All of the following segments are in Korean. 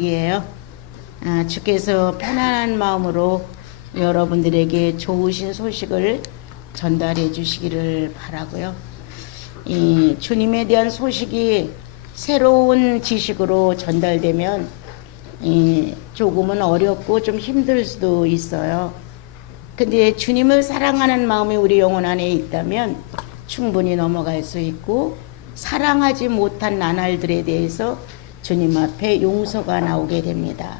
이에요. 주께서 편안한 마음으로 여러분들에게 좋으신 소식을 전달해 주시기를 바라고요. 이 주님에 대한 소식이 새로운 지식으로 전달되면 조금은 어렵고 좀 힘들 수도 있어요. 근데 주님을 사랑하는 마음이 우리 영혼 안에 있다면 충분히 넘어갈 수 있고, 사랑하지 못한 나날들에 대해서 주님 앞에 용서가 나오게 됩니다.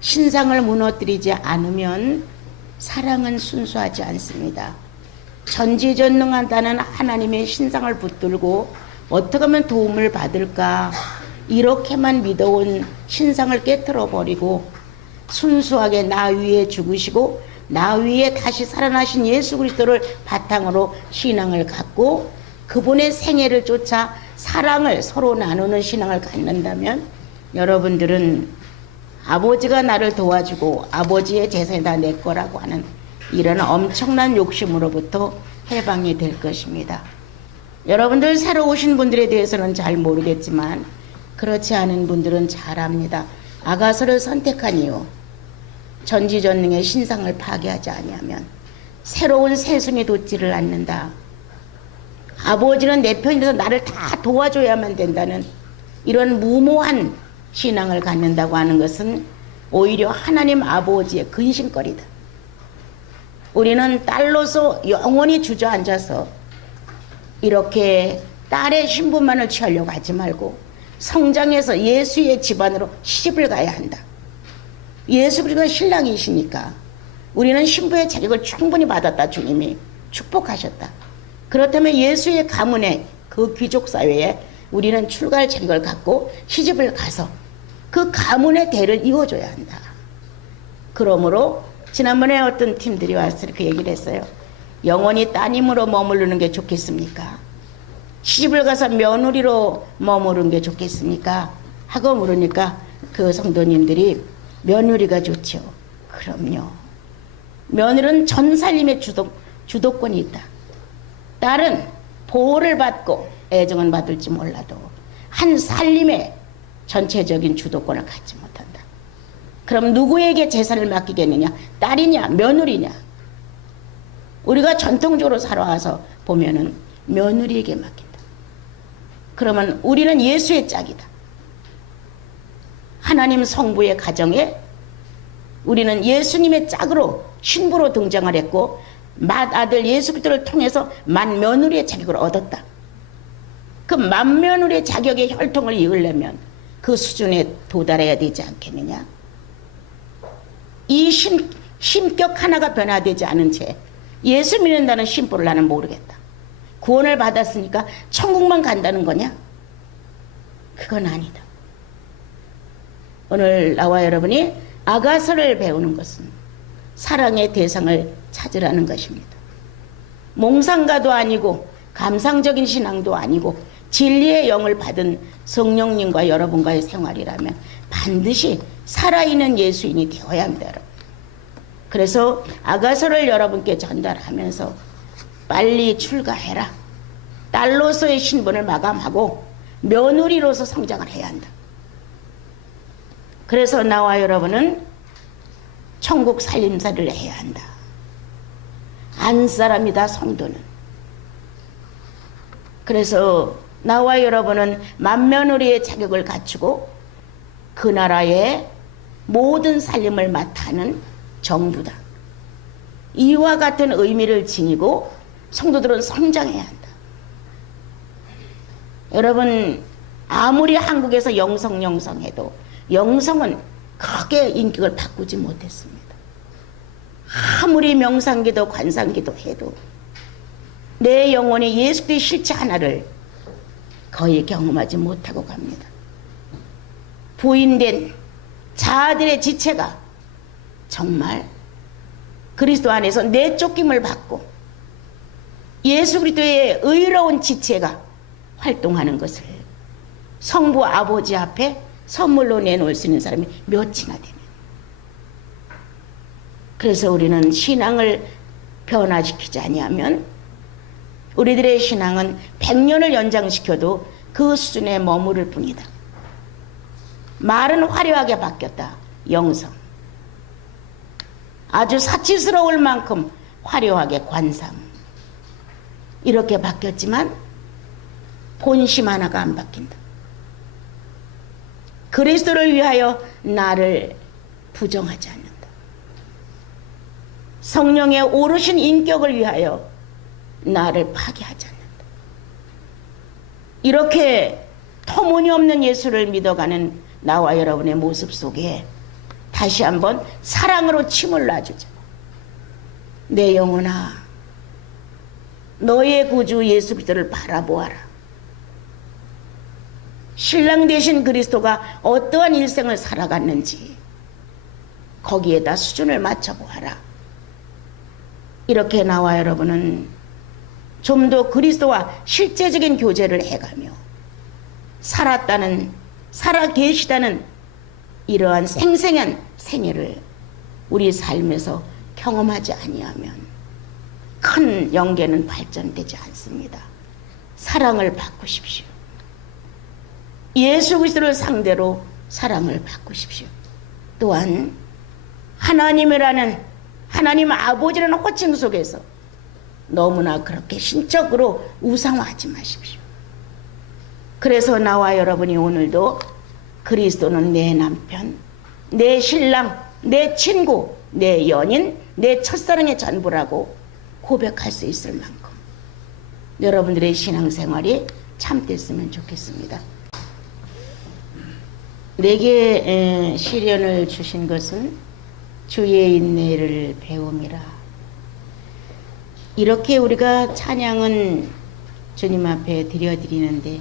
신상을 무너뜨리지 않으면 사랑은 순수하지 않습니다. 전지전능하다는 하나님의 신상을 붙들고 어떻게 하면 도움을 받을까, 이렇게만 믿어온 신상을 깨트려 버리고 순수하게 나 위에 죽으시고 나 위에 다시 살아나신 예수 그리스도를 바탕으로 신앙을 갖고 그분의 생애를 쫓아 사랑을 서로 나누는 신앙을 갖는다면, 여러분들은 아버지가 나를 도와주고 아버지의 재산이 다 내 거라고 하는 이런 엄청난 욕심으로부터 해방이 될 것입니다. 여러분들 새로 오신 분들에 대해서는 잘 모르겠지만 그렇지 않은 분들은 잘 압니다. 아가서를 선택한 이유, 전지전능의 신상을 파괴하지 아니하면 새로운 세순이 돋지를 않는다. 아버지는 내 편에서 나를 다 도와줘야만 된다는 이런 무모한 신앙을 갖는다고 하는 것은 오히려 하나님 아버지의 근심거리다. 우리는 딸로서 영원히 주저앉아서 이렇게 딸의 신분만을 취하려고 하지 말고 성장해서 예수의 집안으로 시집을 가야 한다. 예수 그리스도가 신랑이시니까 우리는 신부의 자격을 충분히 받았다. 주님이 축복하셨다. 그렇다면 예수의 가문의 그 귀족 사회에 우리는 출가할 자격을 갖고 시집을 가서 그 가문의 대를 이어줘야 한다. 그러므로 지난번에 어떤 팀들이 와서 이렇게 얘기를 했어요. 영원히 따님으로 머무르는 게 좋겠습니까? 시집을 가서 며느리로 머무르는 게 좋겠습니까? 하고 물으니까 그 성도님들이 며느리가 좋죠. 그럼요. 며느리는 전 살림의 주도권이 있다. 딸은 보호를 받고 애정은 받을지 몰라도 한 살림의 전체적인 주도권을 갖지 못한다. 그럼 누구에게 재산을 맡기겠느냐? 딸이냐? 며느리냐? 우리가 전통적으로 살아와서 보면은 며느리에게 맡긴다. 그러면 우리는 예수의 짝이다. 하나님 성부의 가정에 우리는 예수님의 짝으로 신부로 등장을 했고, 맏아들 예수 그리스도를 통해서 맏며느리의 자격을 얻었다. 그 맏며느리의 자격의 혈통을 이으려면 그 수준에 도달해야 되지 않겠느냐? 이 심격 하나가 변화되지 않은 채 예수 믿는다는 심보를 나는 모르겠다. 구원을 받았으니까 천국만 간다는 거냐? 그건 아니다. 오늘 나와 여러분이 아가서를 배우는 것은 사랑의 대상을 찾으라는 것입니다. 몽상가도 아니고 감상적인 신앙도 아니고 진리의 영을 받은 성령님과 여러분과의 생활이라면 반드시 살아있는 예수인이 되어야 합니다. 여러분. 그래서 아가서를 여러분께 전달하면서 빨리 출가해라. 딸로서의 신분을 마감하고 며느리로서 성장을 해야 한다. 그래서 나와 여러분은 천국 살림살이를 해야 한다. 안사람이다, 성도는. 그래서 나와 여러분은 맏며느리의 자격을 갖추고 그 나라의 모든 살림을 맡아 하는 정부다. 이와 같은 의미를 지니고 성도들은 성장해야 한다. 여러분, 아무리 한국에서 영성해도 영성은 크게 인격을 바꾸지 못했습니다. 아무리 명상기도 관상기도 해도 내 영혼이 예수 그리스도의 실체 하나를 거의 경험하지 못하고 갑니다. 부인된 자아들의 지체가 정말 그리스도 안에서 내쫓김을 받고 예수 그리스도의 의로운 지체가 활동하는 것을 성부 아버지 앞에 선물로 내놓을 수 있는 사람이 몇이나 되는. 그래서 우리는 신앙을 변화시키지 아니하면 우리들의 신앙은 100년을 연장시켜도 그 수준에 머무를 뿐이다. 말은 화려하게 바뀌었다. 영성. 아주 사치스러울 만큼 화려하게 관상. 이렇게 바뀌었지만 본심 하나가 안 바뀐다. 그리스도를 위하여 나를 부정하지 않는다. 성령의 오르신 인격을 위하여 나를 파괴하지 않는다. 이렇게 터무니없는 예수를 믿어가는 나와 여러분의 모습 속에 다시 한번 사랑으로 침을 놔주자. 내 영혼아, 너의 구주 예수 그리스도를 바라보아라. 신랑 되신 그리스도가 어떠한 일생을 살아갔는지 거기에다 수준을 맞춰보아라. 이렇게 나와 여러분은 좀 더 그리스도와 실제적인 교제를 해가며 살아 계시다는 이러한 생생한 생애를 우리 삶에서 경험하지 아니하면 큰 영계는 발전되지 않습니다. 사랑을 바꾸십시오. 예수 그리스도를 상대로 사랑을 바꾸십시오. 또한 하나님이라는 하나님 아버지라는 호칭 속에서 너무나 그렇게 신적으로 우상화하지 마십시오. 그래서 나와 여러분이 오늘도 그리스도는 내 남편, 내 신랑, 내 친구, 내 연인, 내 첫사랑의 전부라고 고백할 수 있을 만큼 여러분들의 신앙생활이 참됐으면 좋겠습니다. 내게 시련을 주신 것은 주의 인내를 배움이라. 이렇게 우리가 찬양은 주님 앞에 드려드리는데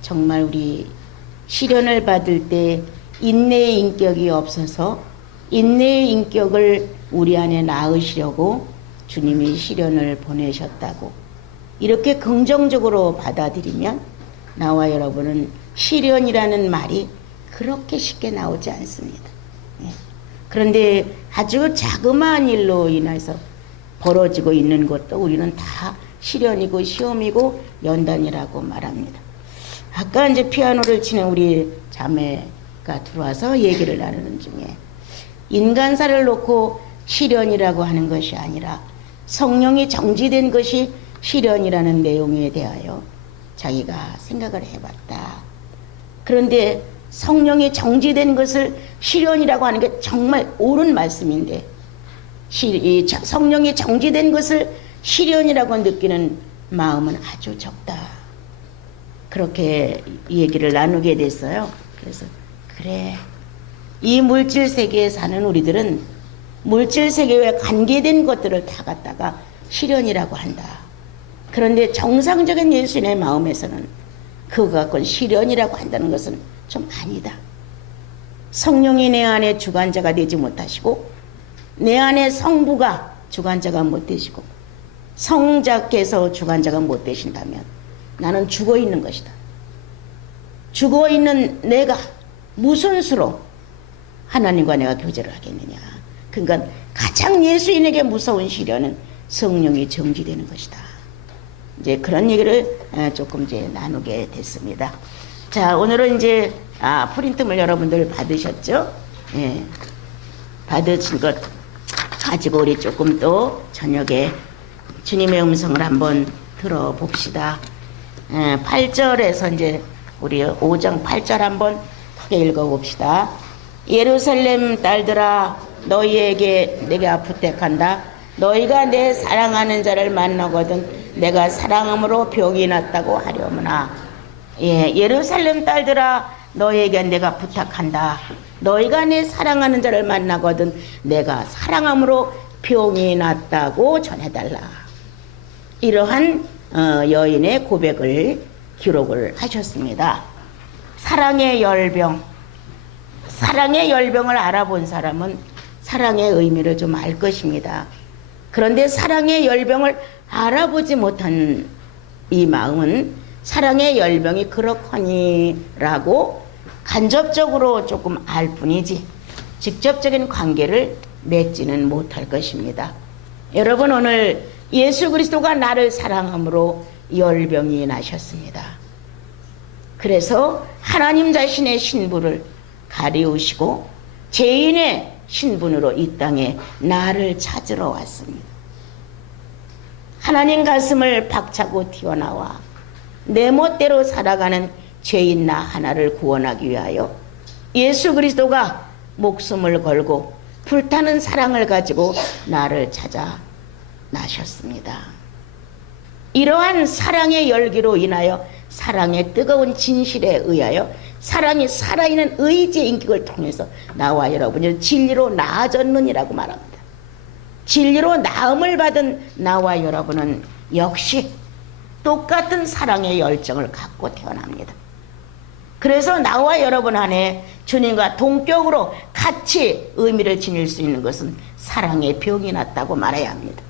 정말 우리 시련을 받을 때 인내의 인격이 없어서 인내의 인격을 우리 안에 낳으시려고 주님이 시련을 보내셨다고 이렇게 긍정적으로 받아들이면 나와 여러분은 시련이라는 말이 그렇게 쉽게 나오지 않습니다. 그런데 아주 자그마한 일로 인해서 벌어지고 있는 것도 우리는 다 시련이고 시험이고 연단이라고 말합니다. 아까 이제 피아노를 치는 우리 자매가 들어와서 얘기를 나누는 중에 인간사를 놓고 시련이라고 하는 것이 아니라 성령이 정지된 것이 시련이라는 내용에 대하여 자기가 생각을 해봤다. 그런데 성령이 정지된 것을 시련이라고 하는 게 정말 옳은 말씀인데 성령이 정지된 것을 시련이라고 느끼는 마음은 아주 적다. 그렇게 얘기를 나누게 됐어요. 그래서 그래, 이 물질 세계에 사는 우리들은 물질 세계와 관계된 것들을 다 갖다가 시련이라고 한다. 그런데 정상적인 예수님의 마음에서는 그거 갖고는 시련이라고 한다는 것은 좀 아니다. 성령이 내 안에 주관자가 되지 못하시고 내 안에 성부가 주관자가 못 되시고 성자께서 주관자가 못 되신다면 나는 죽어 있는 것이다. 죽어 있는 내가 무슨 수로 하나님과 내가 교제를 하겠느냐. 그러니까 가장 예수인에게 무서운 시련은 성령이 정지되는 것이다. 이제 그런 얘기를 조금 이제 나누게 됐습니다. 자, 오늘은 이제 프린트물 여러분들 받으셨죠? 예. 받으신 것 가지고 우리 조금 또 저녁에 주님의 음성을 한번 들어봅시다. 8절에서 이제 우리 5장 8절 한번 크게 읽어봅시다. 예루살렘 딸들아, 너희에게 내가 부탁한다. 너희가 내 사랑하는 자를 만나거든 내가 사랑함으로 병이 났다고 하려무나. 예루살렘 딸들아, 너희에게 내가 부탁한다. 너희가 내 사랑하는 자를 만나거든 내가 사랑함으로 병이 났다고 전해달라. 이러한 여인의 고백을 기록을 하셨습니다. 사랑의 열병. 사랑의 열병을 알아본 사람은 사랑의 의미를 좀 알 것입니다. 그런데 사랑의 열병을 알아보지 못한 이 마음은 사랑의 열병이 그렇거니라고 간접적으로 조금 알 뿐이지 직접적인 관계를 맺지는 못할 것입니다. 여러분, 오늘 예수 그리스도가 나를 사랑함으로 열병이 나셨습니다. 그래서 하나님 자신의 신부를 가리우시고 죄인의 신분으로 이 땅에 나를 찾으러 왔습니다. 하나님 가슴을 박차고 튀어나와 내 멋대로 살아가는 죄인 나 하나를 구원하기 위하여 예수 그리스도가 목숨을 걸고 불타는 사랑을 가지고 나를 찾아 나셨습니다. 이러한 사랑의 열기로 인하여 사랑의 뜨거운 진실에 의하여 사랑이 살아있는 의지의 인격을 통해서 나와 여러분이 진리로 나아졌느니라고 말합니다. 진리로 나음을 받은 나와 여러분은 역시 똑같은 사랑의 열정을 갖고 태어납니다. 그래서 나와 여러분 안에 주님과 동격으로 같이 의미를 지닐 수 있는 것은 사랑의 병이 났다고 말해야 합니다.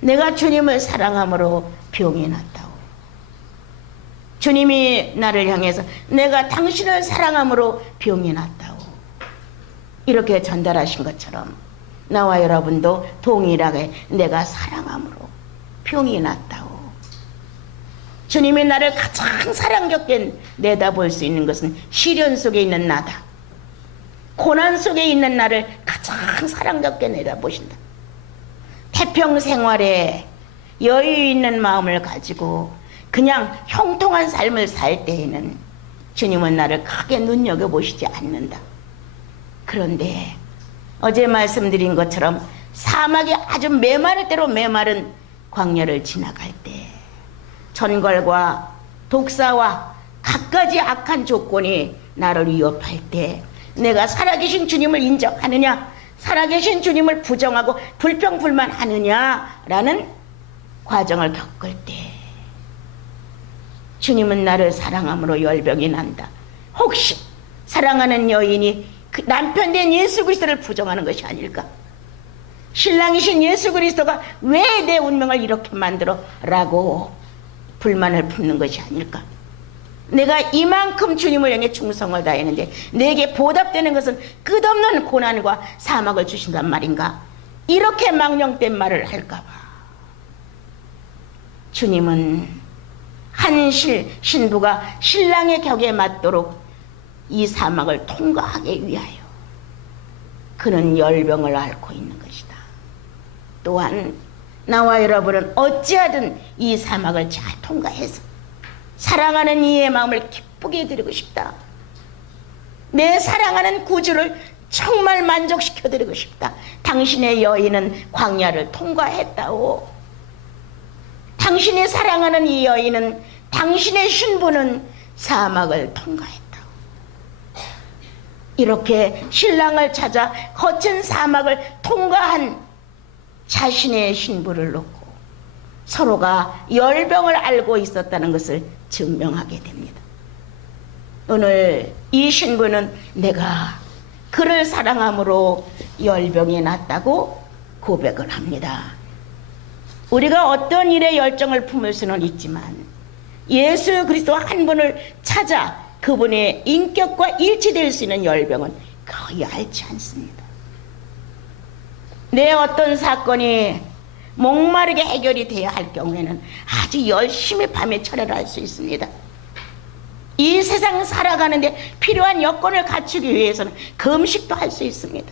내가 주님을 사랑함으로 병이 났다고. 주님이 나를 향해서 내가 당신을 사랑함으로 병이 났다고. 이렇게 전달하신 것처럼 나와 여러분도 동일하게 내가 사랑함으로 병이 났다고. 주님이 나를 가장 사랑겹게 내다볼 수 있는 것은 시련 속에 있는 나다. 고난 속에 있는 나를 가장 사랑겹게 내다보신다. 태평 생활에 여유 있는 마음을 가지고 그냥 형통한 삶을 살 때에는 주님은 나를 크게 눈여겨보시지 않는다. 그런데 어제 말씀드린 것처럼 사막이 아주 메마를 대로 메마른 광야를 지나갈 때 전갈과 독사와 갖가지 악한 조건이 나를 위협할 때 내가 살아계신 주님을 인정하느냐, 살아계신 주님을 부정하고 불평불만하느냐라는 과정을 겪을 때 주님은 나를 사랑함으로 열병이 난다. 혹시 사랑하는 여인이 그 남편 된 예수 그리스도를 부정하는 것이 아닐까? 신랑이신 예수 그리스도가 왜 내 운명을 이렇게 만들어? 라고 불만을 품는 것이 아닐까? 내가 이만큼 주님을 향해 충성을 다했는데 내게 보답되는 것은 끝없는 고난과 사막을 주신단 말인가? 이렇게 망령된 말을 할까 봐. 주님은 한 신부가 신랑의 격에 맞도록 이 사막을 통과하기 위하여 그는 열병을 앓고 있는 것이다. 또한 나와 여러분은 어찌하든 이 사막을 잘 통과해서 사랑하는 이의 마음을 기쁘게 해드리고 싶다. 내 사랑하는 구주를 정말 만족시켜드리고 싶다. 당신의 여인은 광야를 통과했다오. 당신이 사랑하는 이 여인은, 당신의 신부는 사막을 통과했다오. 이렇게 신랑을 찾아 거친 사막을 통과한 자신의 신부를 놓고 서로가 열병을 앓고 있었다는 것을 증명하게 됩니다. 오늘 이 신부는 내가 그를 사랑함으로 열병이 났다고 고백을 합니다. 우리가 어떤 일에 열정을 품을 수는 있지만 예수 그리스도 한 분을 찾아 그분의 인격과 일치될 수 있는 열병은 거의 앓지 않습니다. 내 어떤 사건이 목마르게 해결이 돼야 할 경우에는 아주 열심히 밤에 철회를 할 수 있습니다. 이 세상 살아가는데 필요한 여건을 갖추기 위해서는 금식도 할 수 있습니다.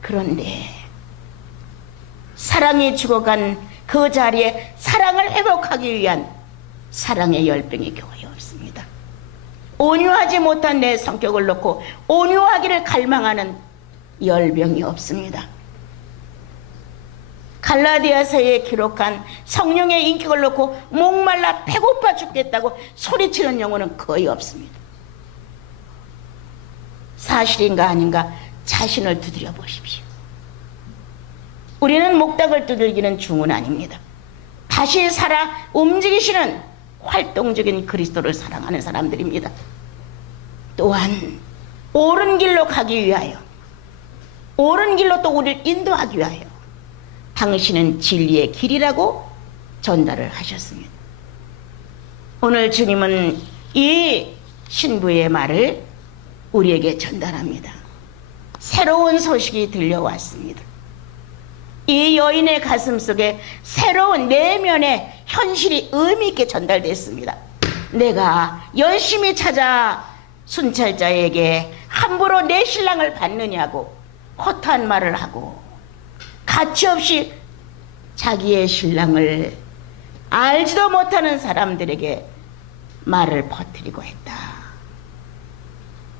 그런데 사랑이 죽어간 그 자리에 사랑을 회복하기 위한 사랑의 열병이 거의 없습니다. 온유하지 못한 내 성격을 놓고 온유하기를 갈망하는 열병이 없습니다. 갈라디아서에 기록한 성령의 인격을 놓고 목말라 배고파 죽겠다고 소리치는 영혼은 거의 없습니다. 사실인가 아닌가 자신을 두드려 보십시오. 우리는 목닥을 두들기는 중은 아닙니다. 다시 살아 움직이시는 활동적인 그리스도를 사랑하는 사람들입니다. 또한 옳은 길로 가기 위하여, 옳은 길로 또 우리를 인도하기 위하여 당신은 진리의 길이라고 전달을 하셨습니다. 오늘 주님은 이 신부의 말을 우리에게 전달합니다. 새로운 소식이 들려왔습니다. 이 여인의 가슴 속에 새로운 내면의 현실이 의미 있게 전달됐습니다. 내가 열심히 찾아 순찰자에게 함부로 내 신랑을 받느냐고 허탄 말을 하고 가치없이 자기의 신랑을 알지도 못하는 사람들에게 말을 퍼뜨리고 했다.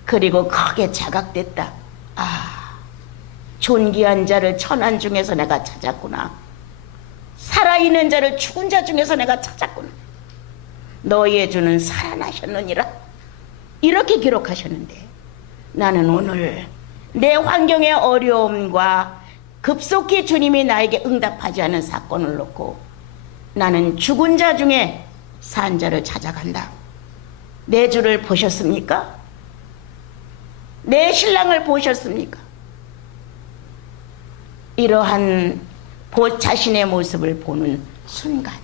그리고 크게 자각됐다. 아, 존귀한 자를 천한 중에서 내가 찾았구나. 살아있는 자를 죽은 자 중에서 내가 찾았구나. 너희의 주는 살아나셨느니라. 이렇게 기록하셨는데, 나는 오늘 내 환경의 어려움과 급속히 주님이 나에게 응답하지 않은 사건을 놓고 나는 죽은 자 중에 산 자를 찾아간다. 내 주를 보셨습니까? 내 신랑을 보셨습니까? 이러한 자신의 모습을 보는 순간,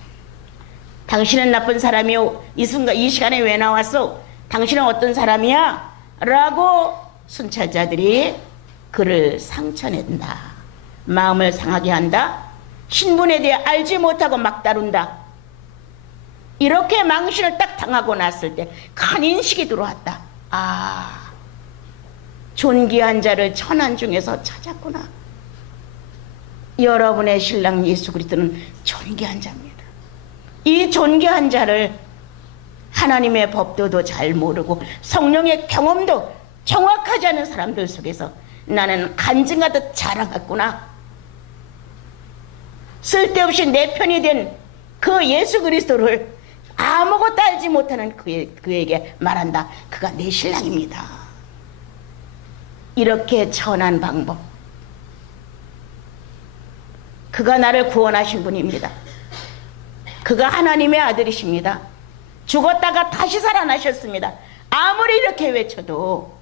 당신은 나쁜 사람이요, 이 순간 이 시간에 왜 나왔어? 당신은 어떤 사람이야? 라고 순찰자들이 그를 상처낸다. 마음을 상하게 한다. 신분에 대해 알지 못하고 막 다룬다. 이렇게 망신을 딱 당하고 났을 때 큰 인식이 들어왔다. 아, 존귀한 자를 천한 중에서 찾았구나. 여러분의 신랑 예수 그리스도는 존귀한 자입니다. 이 존귀한 자를 하나님의 법도도 잘 모르고 성령의 경험도 정확하지 않은 사람들 속에서 나는 간증하듯 자랑했구나. 쓸데없이 내 편이 된 그 예수 그리스도를 아무것도 알지 못하는 그에게 말한다. 그가 내 신랑입니다. 이렇게 전한 방법. 그가 나를 구원하신 분입니다. 그가 하나님의 아들이십니다. 죽었다가 다시 살아나셨습니다. 아무리 이렇게 외쳐도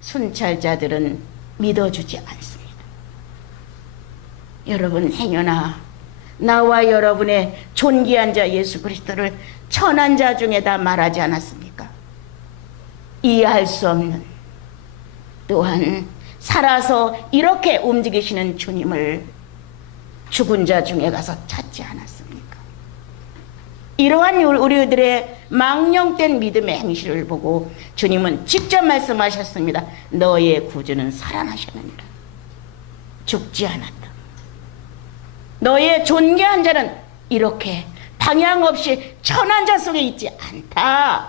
순찰자들은 믿어주지 않습니다. 여러분, 행여나 나와 여러분의 존귀한 자 예수 그리스도를 천한 자 중에다 말하지 않았습니까? 이해할 수 없는, 또한 살아서 이렇게 움직이시는 주님을 죽은 자 중에 가서 찾지 않았습니까? 이러한 우리들의 망령된 믿음의 행실을 보고 주님은 직접 말씀하셨습니다. 너의 구주는 살아나셨느니라. 죽지 않았다. 너의 존귀한 자는 이렇게 방향 없이 천한 자 속에 있지 않다.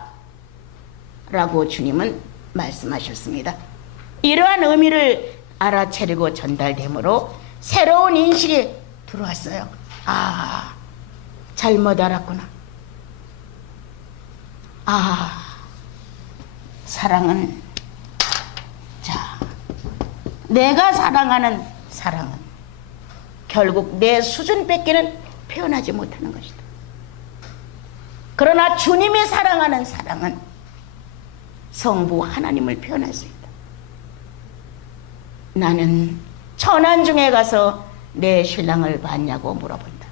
라고 주님은 말씀하셨습니다. 이러한 의미를 알아차리고 전달되므로 새로운 인식이 들어왔어요. 아, 잘못 알았구나. 아, 사랑은, 자, 내가 사랑하는 사랑은 결국 내 수준 뺏기는 표현하지 못하는 것이다. 그러나 주님이 사랑하는 사랑은 성부 하나님을 표현할 수 있다. 나는 천한 중에 가서 내 신랑을 봤냐고 물어본다.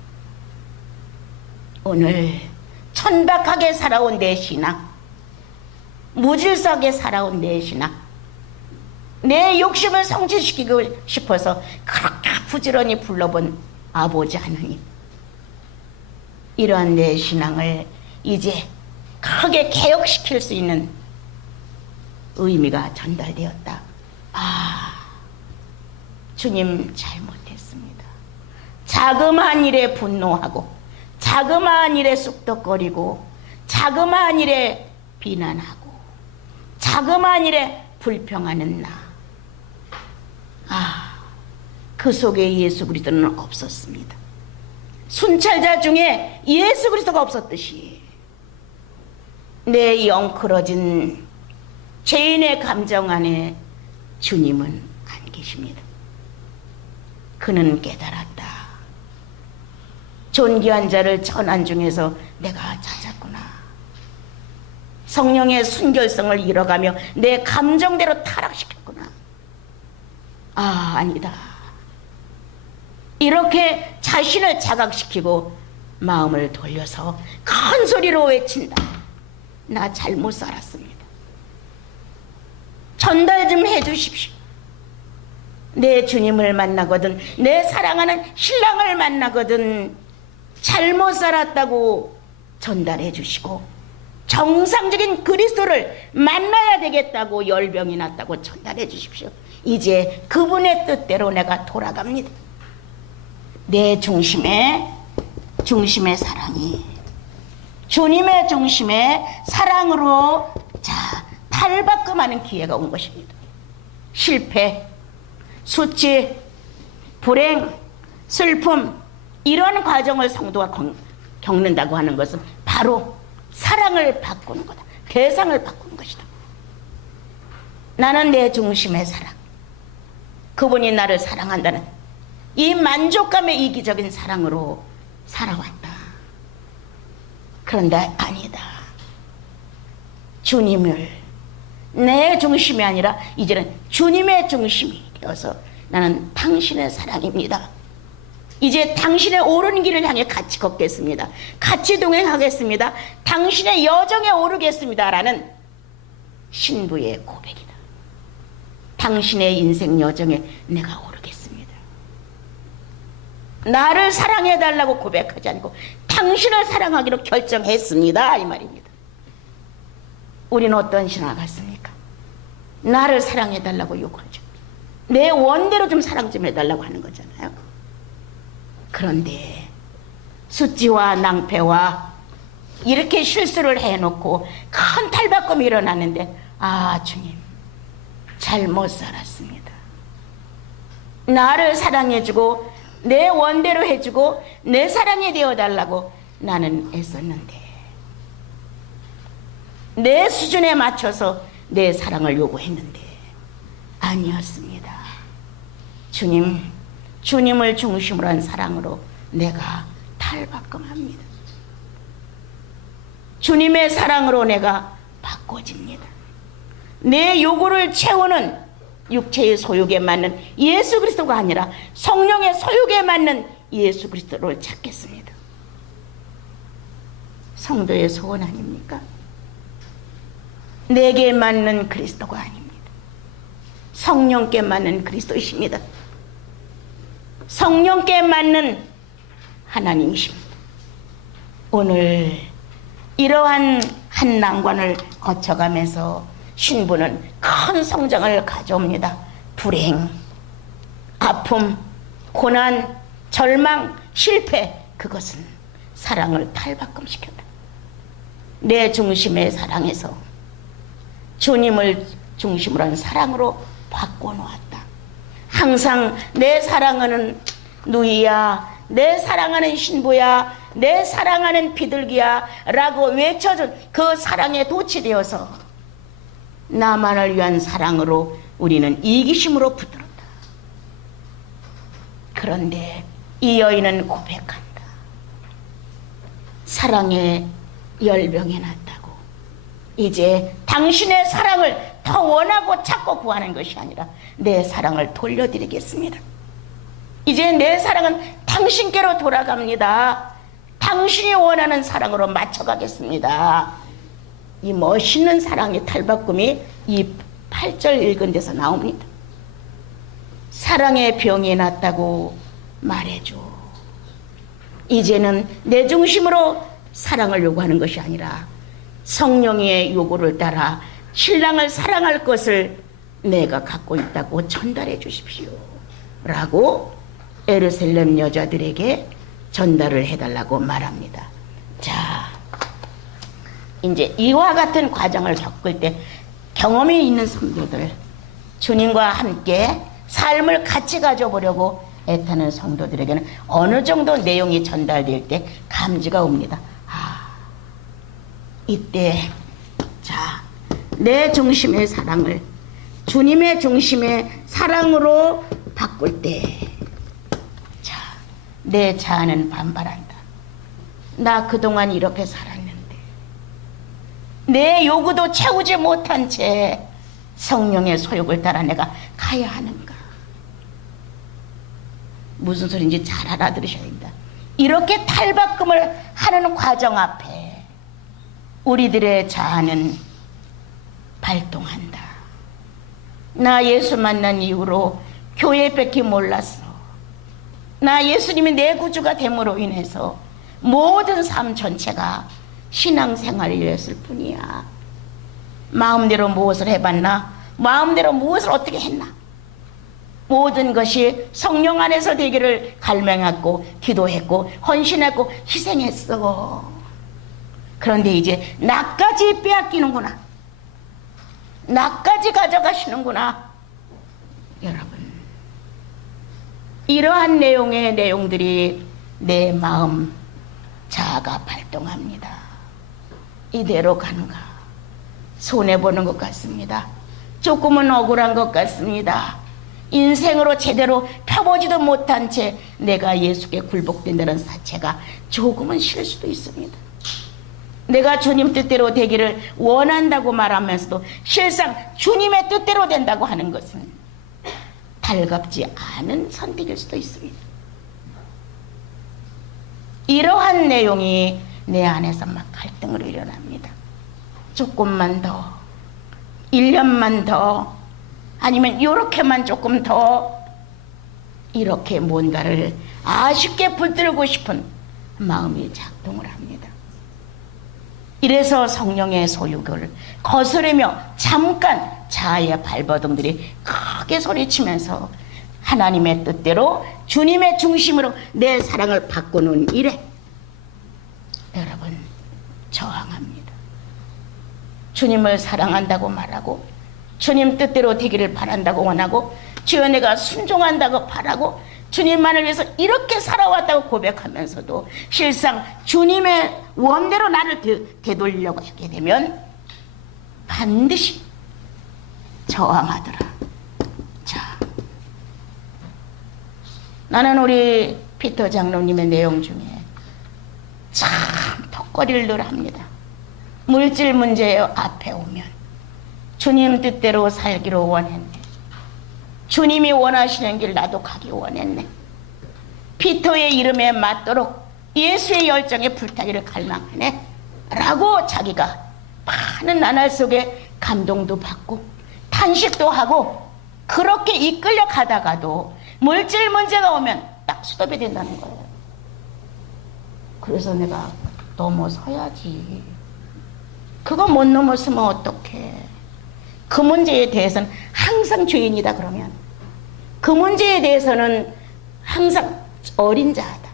오늘 천박하게 살아온 내 신앙, 무질서하게 살아온 내 신앙, 내 욕심을 성취시키고 싶어서 그렇게 부지런히 불러본 아버지 하나님, 이러한 내 신앙을 이제 크게 개혁시킬 수 있는 의미가 전달되었다. 아, 주님 잘못했습니다. 자그마한 일에 분노하고 자그마한 일에 쑥덕거리고 자그마한 일에 비난하고 자그마한 일에 불평하는 나. 아, 그 속에 예수 그리스도는 없었습니다. 순찰자 중에 예수 그리스도가 없었듯이 내 엉클어진 죄인의 감정 안에 주님은 안 계십니다. 그는 깨달았다. 존귀한 자를 천한 중에서 내가 찾았구나. 성령의 순결성을 잃어가며 내 감정대로 타락시켰구나. 아, 아니다. 이렇게 자신을 자각시키고 마음을 돌려서 큰 소리로 외친다. 나 잘못 살았습니다. 전달 좀 해주십시오. 내 주님을 만나거든, 내 사랑하는 신랑을 만나거든 잘못 살았다고 전달해 주시고 정상적인 그리스도를 만나야 되겠다고 열병이 났다고 전달해 주십시오. 이제 그분의 뜻대로 내가 돌아갑니다. 내 중심의 사랑이 주님의 중심의 사랑으로 탈바꿈하는 기회가 온 것입니다. 실패, 수치, 불행, 슬픔, 이런 과정을 성도가 겪는다고 하는 것은 바로 사랑을 바꾸는 거다. 대상을 바꾸는 것이다. 나는 내 중심의 사랑, 그분이 나를 사랑한다는 이 만족감의 이기적인 사랑으로 살아왔다. 그런데 아니다. 주님을 내 중심이 아니라 이제는 주님의 중심이 되어서 나는 당신의 사랑입니다. 이제 당신의 옳은 길을 향해 같이 걷겠습니다. 같이 동행하겠습니다. 당신의 여정에 오르겠습니다. 라는 신부의 고백이다. 당신의 인생 여정에 내가 오르겠습니다. 나를 사랑해달라고 고백하지 않고 당신을 사랑하기로 결정했습니다. 이 말입니다. 우리는 어떤 신앙을 갖습니까? 나를 사랑해달라고 요구하죠. 내 원대로 좀 사랑 좀 해달라고 하는 거잖아요. 그런데 수치와 낭패와 이렇게 실수를 해놓고 큰 탈바꿈이 일어나는데, 아, 주님 잘못 살았습니다. 나를 사랑해주고 내 원대로 해주고 내 사랑이 되어달라고 나는 애썼는데 내 수준에 맞춰서 내 사랑을 요구했는데 아니었습니다. 주님을 중심으로 한 사랑으로 내가 탈바꿈합니다. 주님의 사랑으로 내가 바꿔집니다. 내 요구를 채우는 육체의 소욕에 맞는 예수 그리스도가 아니라 성령의 소욕에 맞는 예수 그리스도를 찾겠습니다. 성도의 소원 아닙니까? 내게 맞는 그리스도가 아닙니다. 성령께 맞는 그리스도이십니다. 성령께 맞는 하나님이십니다. 오늘 이러한 한 난관을 거쳐가면서 신부는 큰 성장을 가져옵니다. 불행, 아픔, 고난, 절망, 실패, 그것은 사랑을 탈바꿈시켰다. 내 중심의 사랑에서 주님을 중심으로 한 사랑으로 바꿔놓았다. 항상 내 사랑하는 누이야, 내 사랑하는 신부야, 내 사랑하는 비둘기야 라고 외쳐준 그 사랑에 도취되어서 나만을 위한 사랑으로 우리는 이기심으로 붙들었다. 그런데 이 여인은 고백한다. 사랑에 열병이 났다고. 이제 당신의 사랑을 더 원하고 찾고 구하는 것이 아니라 내 사랑을 돌려드리겠습니다. 이제 내 사랑은 당신께로 돌아갑니다. 당신이 원하는 사랑으로 맞춰가겠습니다. 이 멋있는 사랑의 탈바꿈이 이 8절 읽은 데서 나옵니다. 사랑의 병이 났다고 말해줘. 이제는 내 중심으로 사랑을 요구하는 것이 아니라 성령의 요구를 따라 신랑을 사랑할 것을 내가 갖고 있다고 전달해 주십시오 라고 예루살렘 여자들에게 전달을 해달라고 말합니다. 자, 이제 이와 같은 과정을 겪을 때 경험이 있는 성도들, 주님과 함께 삶을 같이 가져보려고 애타는 성도들에게는 어느 정도 내용이 전달될 때 감지가 옵니다. 이때 내 중심의 사랑을 주님의 중심의 사랑으로 바꿀 때 내 자아는 반발한다. 나 그동안 이렇게 살았는데 내 요구도 채우지 못한 채 성령의 소욕을 따라 내가 가야 하는가. 무슨 소리인지 잘 알아들으셔야 됩니다. 이렇게 탈바꿈을 하는 과정 앞에 우리들의 자아는 발동한다. 나 예수 만난 이후로 교회밖에 몰랐어. 나 예수님이 내 구주가 됨으로 인해서 모든 삶 전체가 신앙생활이었을 뿐이야. 마음대로 무엇을 해봤나? 마음대로 무엇을 어떻게 했나? 모든 것이 성령 안에서 되기를 갈망했고 기도했고 헌신했고 희생했어. 그런데 이제 나까지 빼앗기는구나. 나까지 가져가시는구나. 여러분, 이러한 내용의 내용들이 내 마음 자아가 발동합니다. 이대로 가는가? 손해보는 것 같습니다. 조금은 억울한 것 같습니다. 인생으로 제대로 펴보지도 못한 채 내가 예수께 굴복된다는 사체가 조금은 싫을 수도 있습니다. 내가 주님 뜻대로 되기를 원한다고 말하면서도 실상 주님의 뜻대로 된다고 하는 것은 달갑지 않은 선택일 수도 있습니다. 이러한 내용이 내 안에서 막 갈등으로 일어납니다. 조금만 더, 1년만 더, 아니면 이렇게만 조금 더, 이렇게 뭔가를 아쉽게 붙들고 싶은 마음이 작동을 합니다. 이래서 성령의 소유를 거스르며 잠깐 자아의 발버둥들이 크게 소리치면서 하나님의 뜻대로 주님의 중심으로 내 사랑을 바꾸는 일에 여러분 저항합니다. 주님을 사랑한다고 말하고 주님 뜻대로 되기를 바란다고 원하고 주여 내가 순종한다고 바라고 주님만을 위해서 이렇게 살아왔다고 고백하면서도 실상 주님의 원대로 나를 되돌리려고 하게 되면 반드시 저항하더라. 자, 나는 우리 피터 장로님의 내용 중에 참 턱걸이를 늘 합니다. 물질 문제 앞에 오면 주님 뜻대로 살기로 원했네. 주님이 원하시는 길 나도 가기 원했네. 피터의 이름에 맞도록 예수의 열정에 불타기를 갈망하네 라고 자기가 많은 나날 속에 감동도 받고 탄식도 하고 그렇게 이끌려 가다가도 물질 문제가 오면 딱 스톱이 된다는 거예요. 그래서 내가 넘어서야지. 그거 못 넘었으면 어떡해. 그 문제에 대해서는 항상 죄인이다 그러면 그 문제에 대해서는 항상 어린 자아다.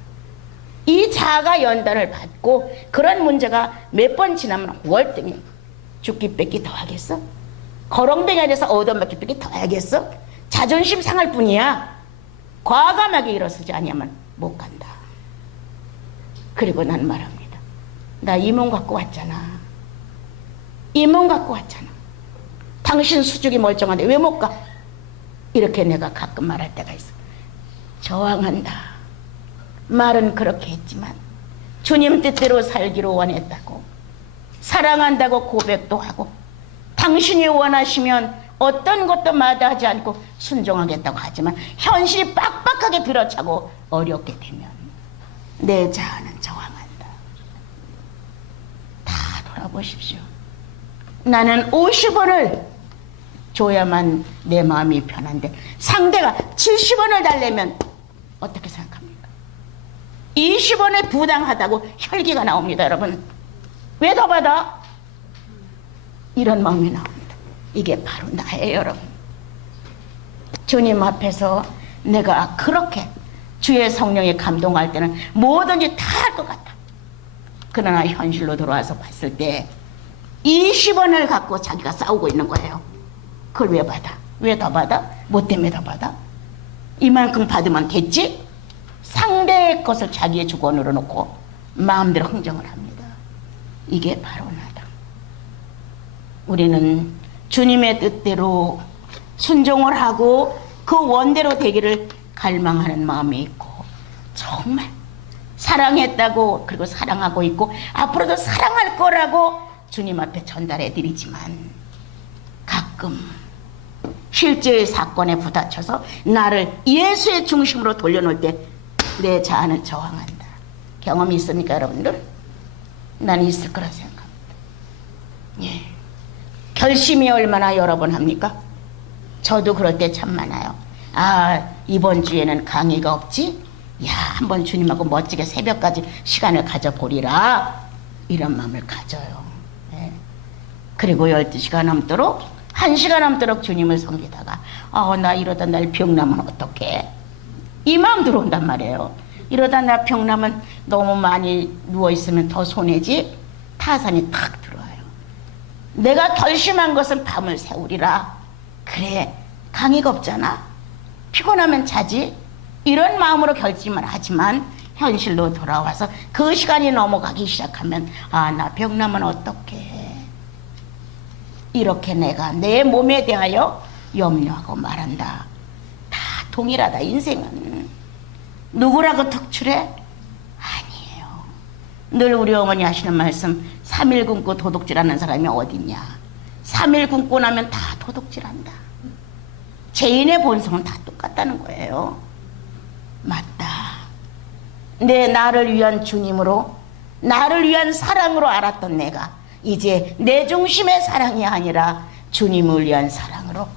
이 자아가 연단을 받고 그런 문제가 몇 번 지나면 월등히 죽기 뺏기 더 하겠어? 거렁뱅이에 대해서 얻어맞기 뺏기 더 하겠어? 자존심 상할 뿐이야. 과감하게 일어서지 아니하면 못 간다. 그리고 난 말합니다. 나 이 몸 갖고 왔잖아. 이 몸 갖고 왔잖아. 당신 수족이 멀쩡한데 왜 못 가? 이렇게 내가 가끔 말할 때가 있어. 저항한다. 말은 그렇게 했지만 주님 뜻대로 살기로 원했다고 사랑한다고 고백도 하고 당신이 원하시면 어떤 것도 마다하지 않고 순종하겠다고 하지만 현실이 빡빡하게 들어차고 어렵게 되면 내 자아는 저항한다. 다 돌아보십시오. 나는 50원을 줘야만 내 마음이 편한데 상대가 70원을 달래면 어떻게 생각합니까? 20원에 부당하다고 혈기가 나옵니다. 여러분 왜 더 받아? 이런 마음이 나옵니다. 이게 바로 나예요. 여러분 주님 앞에서 내가 그렇게 주의 성령에 감동할 때는 뭐든지 다 할 것 같아. 그러나 현실로 들어와서 봤을 때 20원을 갖고 자기가 싸우고 있는 거예요. 그걸 왜 받아? 왜 더 받아? 뭐 때문에 더 받아? 이만큼 받으면 됐지? 상대의 것을 자기의 주권으로 놓고 마음대로 흥정을 합니다. 이게 바로 나다. 우리는 주님의 뜻대로 순종을 하고 그 원대로 되기를 갈망하는 마음이 있고 정말 사랑했다고 그리고 사랑하고 있고 앞으로도 사랑할 거라고 주님 앞에 전달해 드리지만 가끔 실제의 사건에 부딪혀서 나를 예수의 중심으로 돌려놓을 때 내 자아는 저항한다. 경험이 있습니까 여러분들? 난 있을 거라 생각합니다. 예. 결심이 얼마나 여러 번 합니까? 저도 그럴 때 참 많아요. 아 이번 주에는 강의가 없지? 야 한번 주님하고 멋지게 새벽까지 시간을 가져보리라. 이런 마음을 가져요. 예. 그리고 12시간 넘도록 1시간 넘도록 주님을 섬기다가 나 이러다 날 병나면 어떡해? 이 마음 들어온단 말이에요. 이러다 나 병나면 너무 많이 누워있으면 더 손해지. 타산이 탁 들어와요. 내가 결심한 것은 밤을 새우리라. 그래, 강의가 없잖아. 피곤하면 자지. 이런 마음으로 결심을 하지만 현실로 돌아와서 그 시간이 넘어가기 시작하면 나 병나면 어떡해. 이렇게 내가 내 몸에 대하여 염려하고 말한다. 다 동일하다. 인생은 누구라고 특출해? 아니에요. 늘 우리 어머니 하시는 말씀, 3일 굶고 도둑질하는 사람이 어딨냐. 3일 굶고 나면 다 도둑질한다. 죄인의 본성은 다 똑같다는 거예요. 맞다. 나를 위한 주님으로, 나를 위한 사랑으로 알았던 내가 이제 내 중심의 사랑이 아니라 주님을 위한 사랑으로,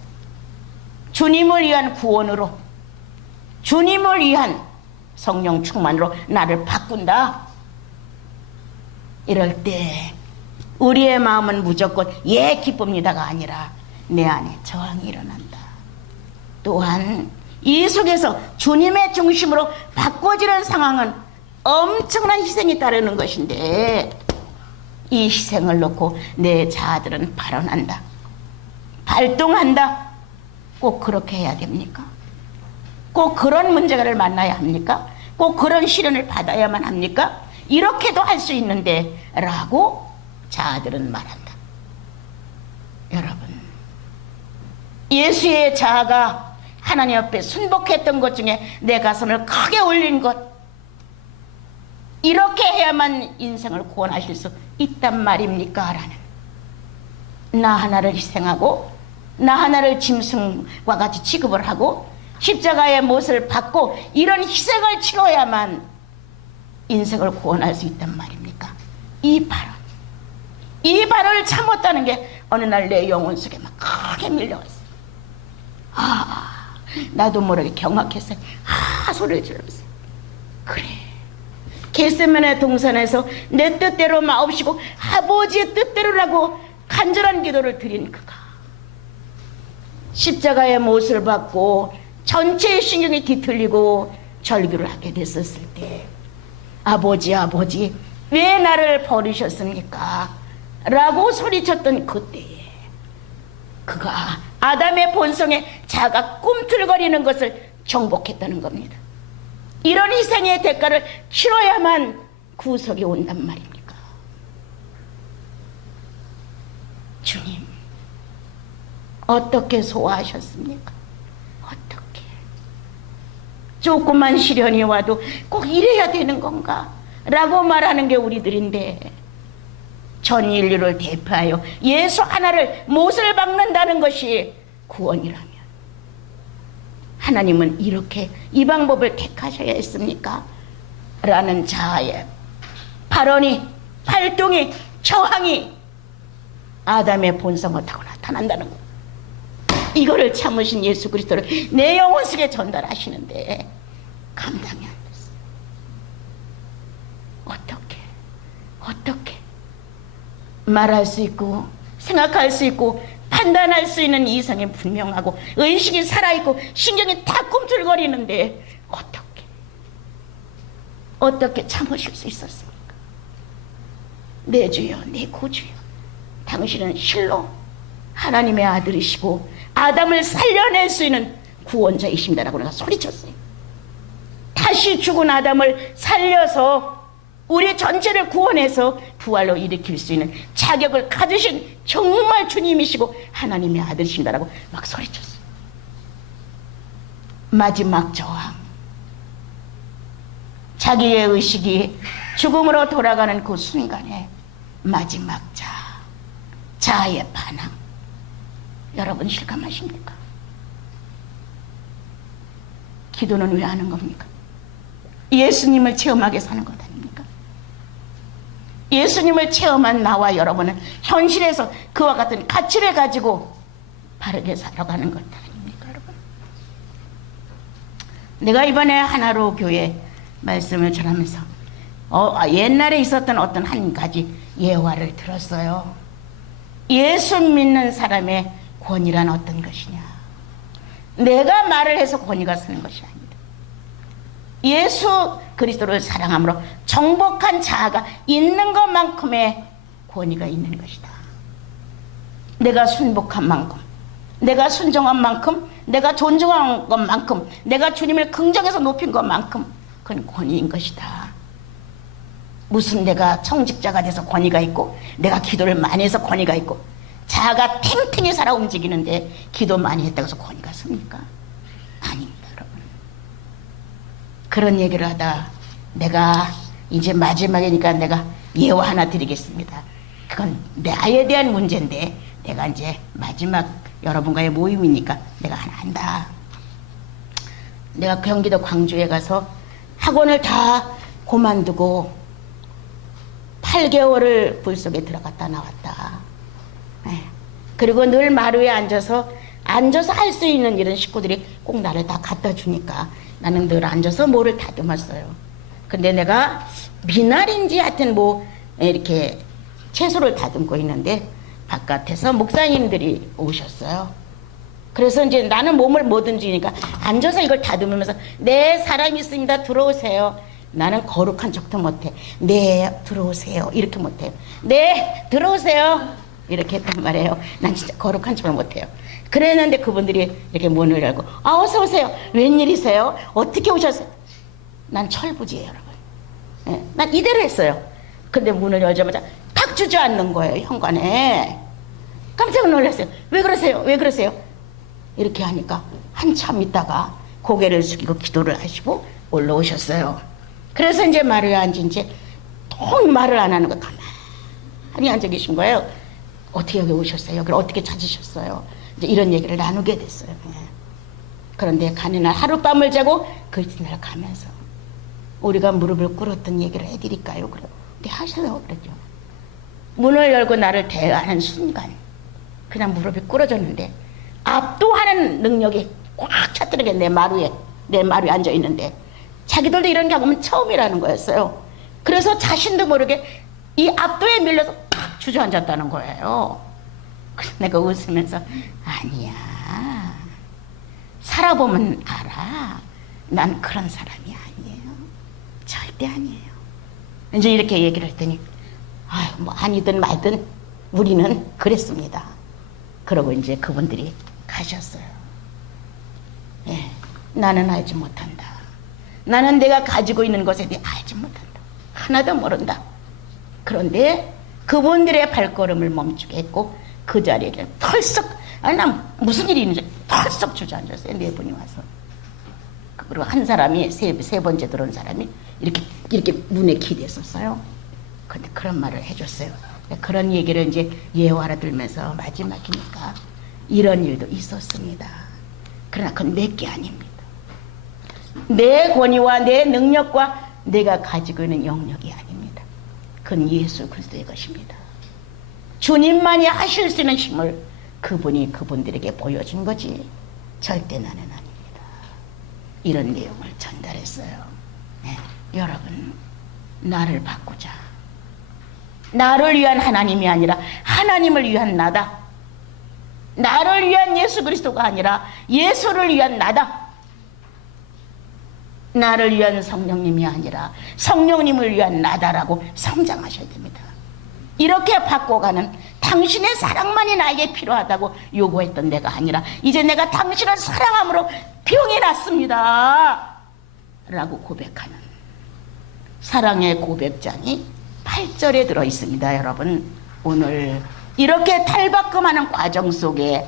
주님을 위한 구원으로, 주님을 위한 성령 충만으로 나를 바꾼다. 이럴 때 우리의 마음은 무조건 기쁩니다가 아니라 내 안에 저항이 일어난다. 또한 이 속에서 주님의 중심으로 바꿔지는 상황은 엄청난 희생이 따르는 것인데, 이 희생을 놓고 내 자아들은 발언한다, 발동한다. 꼭 그렇게 해야 됩니까? 꼭 그런 문제를 만나야 합니까? 꼭 그런 시련을 받아야만 합니까? 이렇게도 할 수 있는데 라고 자아들은 말한다. 여러분, 예수의 자아가 하나님 앞에 순복했던 것 중에 내 가슴을 크게 올린 것, 이렇게 해야만 인생을 구원하실 수 있단 말입니까? 라는, 나 하나를 희생하고 나 하나를 짐승과 같이 취급을 하고 십자가의 못을 받고 이런 희생을 치러야만 인생을 구원할 수 있단 말입니까? 이 발언을 참았다는 게 어느 날 내 영혼 속에 막 크게 밀려왔어요. 나도 모르게 경악했어요. 소리를 지르면서, 그래, 겟세마네 동산에서 내 뜻대로 마옵시고 아버지의 뜻대로라고 간절한 기도를 드린 그가 십자가의 못을 받고 전체의 신경이 뒤틀리고 절규를 하게 됐었을 때, 아버지 왜 나를 버리셨습니까? 라고 소리쳤던 그때에 그가 아담의 본성에 자가 꿈틀거리는 것을 정복했다는 겁니다. 이런 희생의 대가를 치러야만 구속이 온단 말입니까? 주님, 어떻게 소화하셨습니까? 어떻게? 조그만 시련이 와도 꼭 이래야 되는 건가? 라고 말하는 게 우리들인데, 전 인류를 대표하여 예수 하나를 못을 박는다는 것이 구원이라면 하나님은 이렇게 이 방법을 택하셔야 했습니까? 라는 자아의 발언이, 활동이, 저항이 아담의 본성을 타고 나타난다는 것, 이거를 참으신 예수 그리스도를 내 영혼 속에 전달하시는데 감당이 안 됐어요. 어떻게 말할 수 있고 생각할 수 있고 판단할 수 있는 이성이 분명하고 의식이 살아있고 신경이 다 꿈틀거리는데 어떻게 참으실 수 있었습니까? 내 주여, 내 구주여, 당신은 실로 하나님의 아들이시고 아담을 살려낼 수 있는 구원자이십니다라고 내가 소리쳤어요. 다시 죽은 아담을 살려서 우리 전체를 구원해서 부활로 일으킬 수 있는 자격을 가지신 정말 주님이시고 하나님의 아들이신다라고 막 소리쳤어요. 마지막 저항, 자기의 의식이 죽음으로 돌아가는 그 순간에 마지막 자아의 반항, 여러분 실감하십니까? 기도는 왜 하는 겁니까? 예수님을 체험하게 사는 것 아닙니까? 예수님을 체험한 나와 여러분은 현실에서 그와 같은 가치를 가지고 바르게 살아가는 것 아닙니까, 여러분? 내가 이번에 하나로 교회 말씀을 전하면서 옛날에 있었던 어떤 한 가지 예화를 들었어요. 예수 믿는 사람의 권위란 어떤 것이냐. 내가 말을 해서 권위가 서는 것이 아니다. 예수 그리스도를 사랑함으로 정복한 자아가 있는 것만큼의 권위가 있는 것이다. 내가 순복한 만큼, 내가 순종한 만큼, 내가 존중한 것만큼, 내가 주님을 긍정해서 높인 것만큼 그건 권위인 것이다. 무슨 내가 청직자가 돼서 권위가 있고, 내가 기도를 많이 해서 권위가 있고, 자아가 탱탱히 살아 움직이는데 기도 많이 했다고 해서 권위가 섭니까? 아닙니다, 여러분. 그런 얘기를 하다 내가 이제 마지막이니까 내가 예화 하나 드리겠습니다. 그건 나에 대한 문제인데 내가 이제 마지막 여러분과의 모임이니까 내가 하나 한다. 내가 경기도 광주에 가서 학원을 다 그만두고 8개월을 불 속에 들어갔다 나왔다. 그리고 늘 마루에 앉아서 할 수 있는 이런 식구들이 꼭 나를 다 갖다 주니까 나는 늘 앉아서 뭐를 다듬었어요. 근데 내가 미나리인지 하여튼 뭐 이렇게 채소를 다듬고 있는데 바깥에서 목사님들이 오셨어요. 그래서 이제 나는 몸을 못 움직이니까 앉아서 이걸 다듬으면서 네, 사람이 있습니다. 들어오세요. 나는 거룩한 척도 못해. 네, 들어오세요. 이렇게 못해요. 네, 들어오세요. 이렇게 했단 말이에요. 난 진짜 거룩한 척을 못해요. 그랬는데 그분들이 이렇게 문을 열고 어서 오세요. 웬일이세요? 어떻게 오셨어요? 난 철부지예요, 여러분. 네, 난 이대로 했어요. 근데 문을 열자마자 탁 주저앉는 거예요, 현관에. 깜짝 놀랐어요. 왜 그러세요? 왜 그러세요? 이렇게 하니까 한참 있다가 고개를 숙이고 기도를 하시고 올라오셨어요. 그래서 이제 마루에 앉은 지 통 말을 안 하는 거 가만히 앉아 계신 거예요. 어떻게 여기 오셨어요? 여기를 어떻게 찾으셨어요? 이제 이런 얘기를 나누게 됐어요. 그런데 가는 날 하룻밤을 자고 그 이튿날 가면서 우리가 무릎을 꿇었던 얘기를 해드릴까요? 그래. 네, 하셔요. 그랬죠. 문을 열고 나를 대하는 순간 그냥 무릎이 꿇어졌는데 압도하는 능력이 꽉 찼더라고요. 내 마루에 앉아있는데 자기들도 이런 경험은 처음이라는 거였어요. 그래서 자신도 모르게 이 압도에 밀려서 탁 주저앉았다는 거예요. 그래서 내가 웃으면서 아니야, 살아보면 알아. 난 그런 사람이 아니에요. 절대 아니에요. 이제 이렇게 얘기를 했더니 아유, 뭐 아니든 말든 우리는 그랬습니다. 그러고 이제 그분들이 가셨어요. 예, 나는 알지 못한다. 나는 내가 가지고 있는 것에 대해 알지 못한다. 하나도 모른다. 그런데 그분들의 발걸음을 멈추게 했고 그 자리에 털썩, 아니 난 무슨 일이 있는지 털썩 주저앉았어요. 네 분이 와서. 그리고 한 사람이 세 번째 들어온 사람이 이렇게 눈에 기댔었어요. 근데 그런 말을 해줬어요. 그런 얘기를 이제 예화를 들면서 마지막이니까 이런 일도 있었습니다. 그러나 그건 내게 아닙니다. 내 권위와 내 능력과 내가 가지고 있는 영역이 아닙니다. 그건 예수 그리스도의 것입니다. 주님만이 하실 수 있는 힘을 그분이 그분들에게 보여준 거지 절대 나는 아닙니다. 이런 내용을 전달했어요. 네, 여러분, 나를 바꾸자. 나를 위한 하나님이 아니라 하나님을 위한 나다. 나를 위한 예수 그리스도가 아니라 예수를 위한 나다. 나를 위한 성령님이 아니라 성령님을 위한 나다라고 성장하셔야 됩니다. 이렇게 바꿔가는 당신의 사랑만이 나에게 필요하다고 요구했던 내가 아니라 이제 내가 당신을 사랑함으로 병이 났습니다 라고 고백하는 사랑의 고백장이 8절에 들어있습니다. 여러분, 오늘 이렇게 탈바꿈하는 과정 속에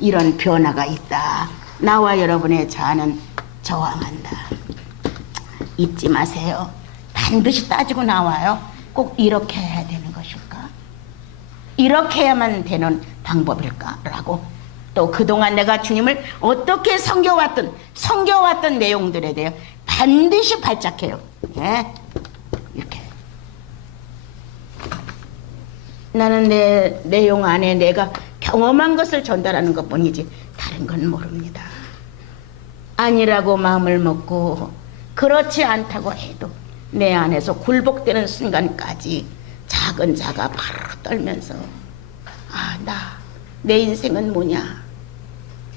이런 변화가 있다. 나와 여러분의 자아는 저항한다. 잊지 마세요. 반드시 따지고 나와요. 꼭 이렇게 해야 되는 것일까? 이렇게 해야만 되는 방법일까? 라고 또 그동안 내가 주님을 어떻게 섬겨왔던 내용들에 대해 반드시 발작해요. 예? 이렇게. 나는 내 내용 안에 내가 경험한 것을 전달하는 것 뿐이지 다른 건 모릅니다. 아니라고 마음을 먹고 그렇지 않다고 해도 내 안에서 굴복되는 순간까지 작은 자가 바로 떨면서 내 인생은 뭐냐,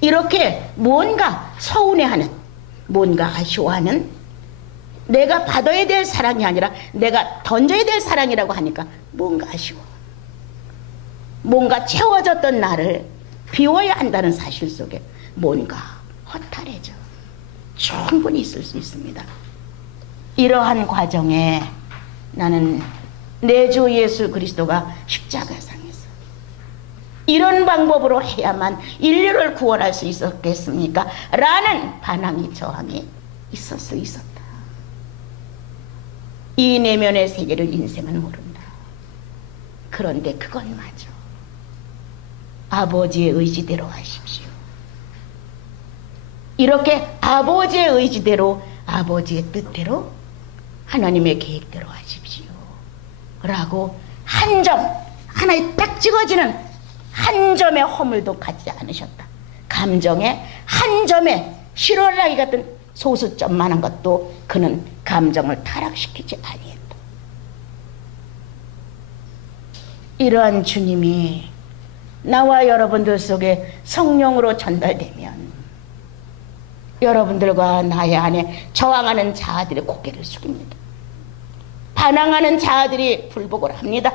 이렇게 뭔가 서운해하는, 뭔가 아쉬워하는, 내가 받아야 될 사랑이 아니라 내가 던져야 될 사랑이라고 하니까 뭔가 아쉬워. 뭔가 채워졌던 나를 비워야 한다는 사실 속에 뭔가 허탈해져. 충분히 있을 수 있습니다. 이러한 과정에 나는 내 주 예수 그리스도가 십자가상에서 이런 방법으로 해야만 인류를 구원할 수 있었겠습니까? 라는 반항이, 저항이 있을 수 있었다. 이 내면의 세계를 인생은 모른다. 그런데 그건 맞아. 아버지의 의지대로 하십시오. 이렇게 아버지의 의지대로, 아버지의 뜻대로, 하나님의 계획대로 하십시오. 라고 한 점, 하나에 딱 찍어지는 한 점의 허물도 갖지 않으셨다. 감정의 한 점의 실어나기 같은 소수점만한 것도 그는 감정을 타락시키지 아니했다. 이러한 주님이 나와 여러분들 속에 성령으로 전달되면 여러분들과 나의 안에 저항하는 자아들이 고개를 숙입니다. 반항하는 자아들이 불복을 합니다.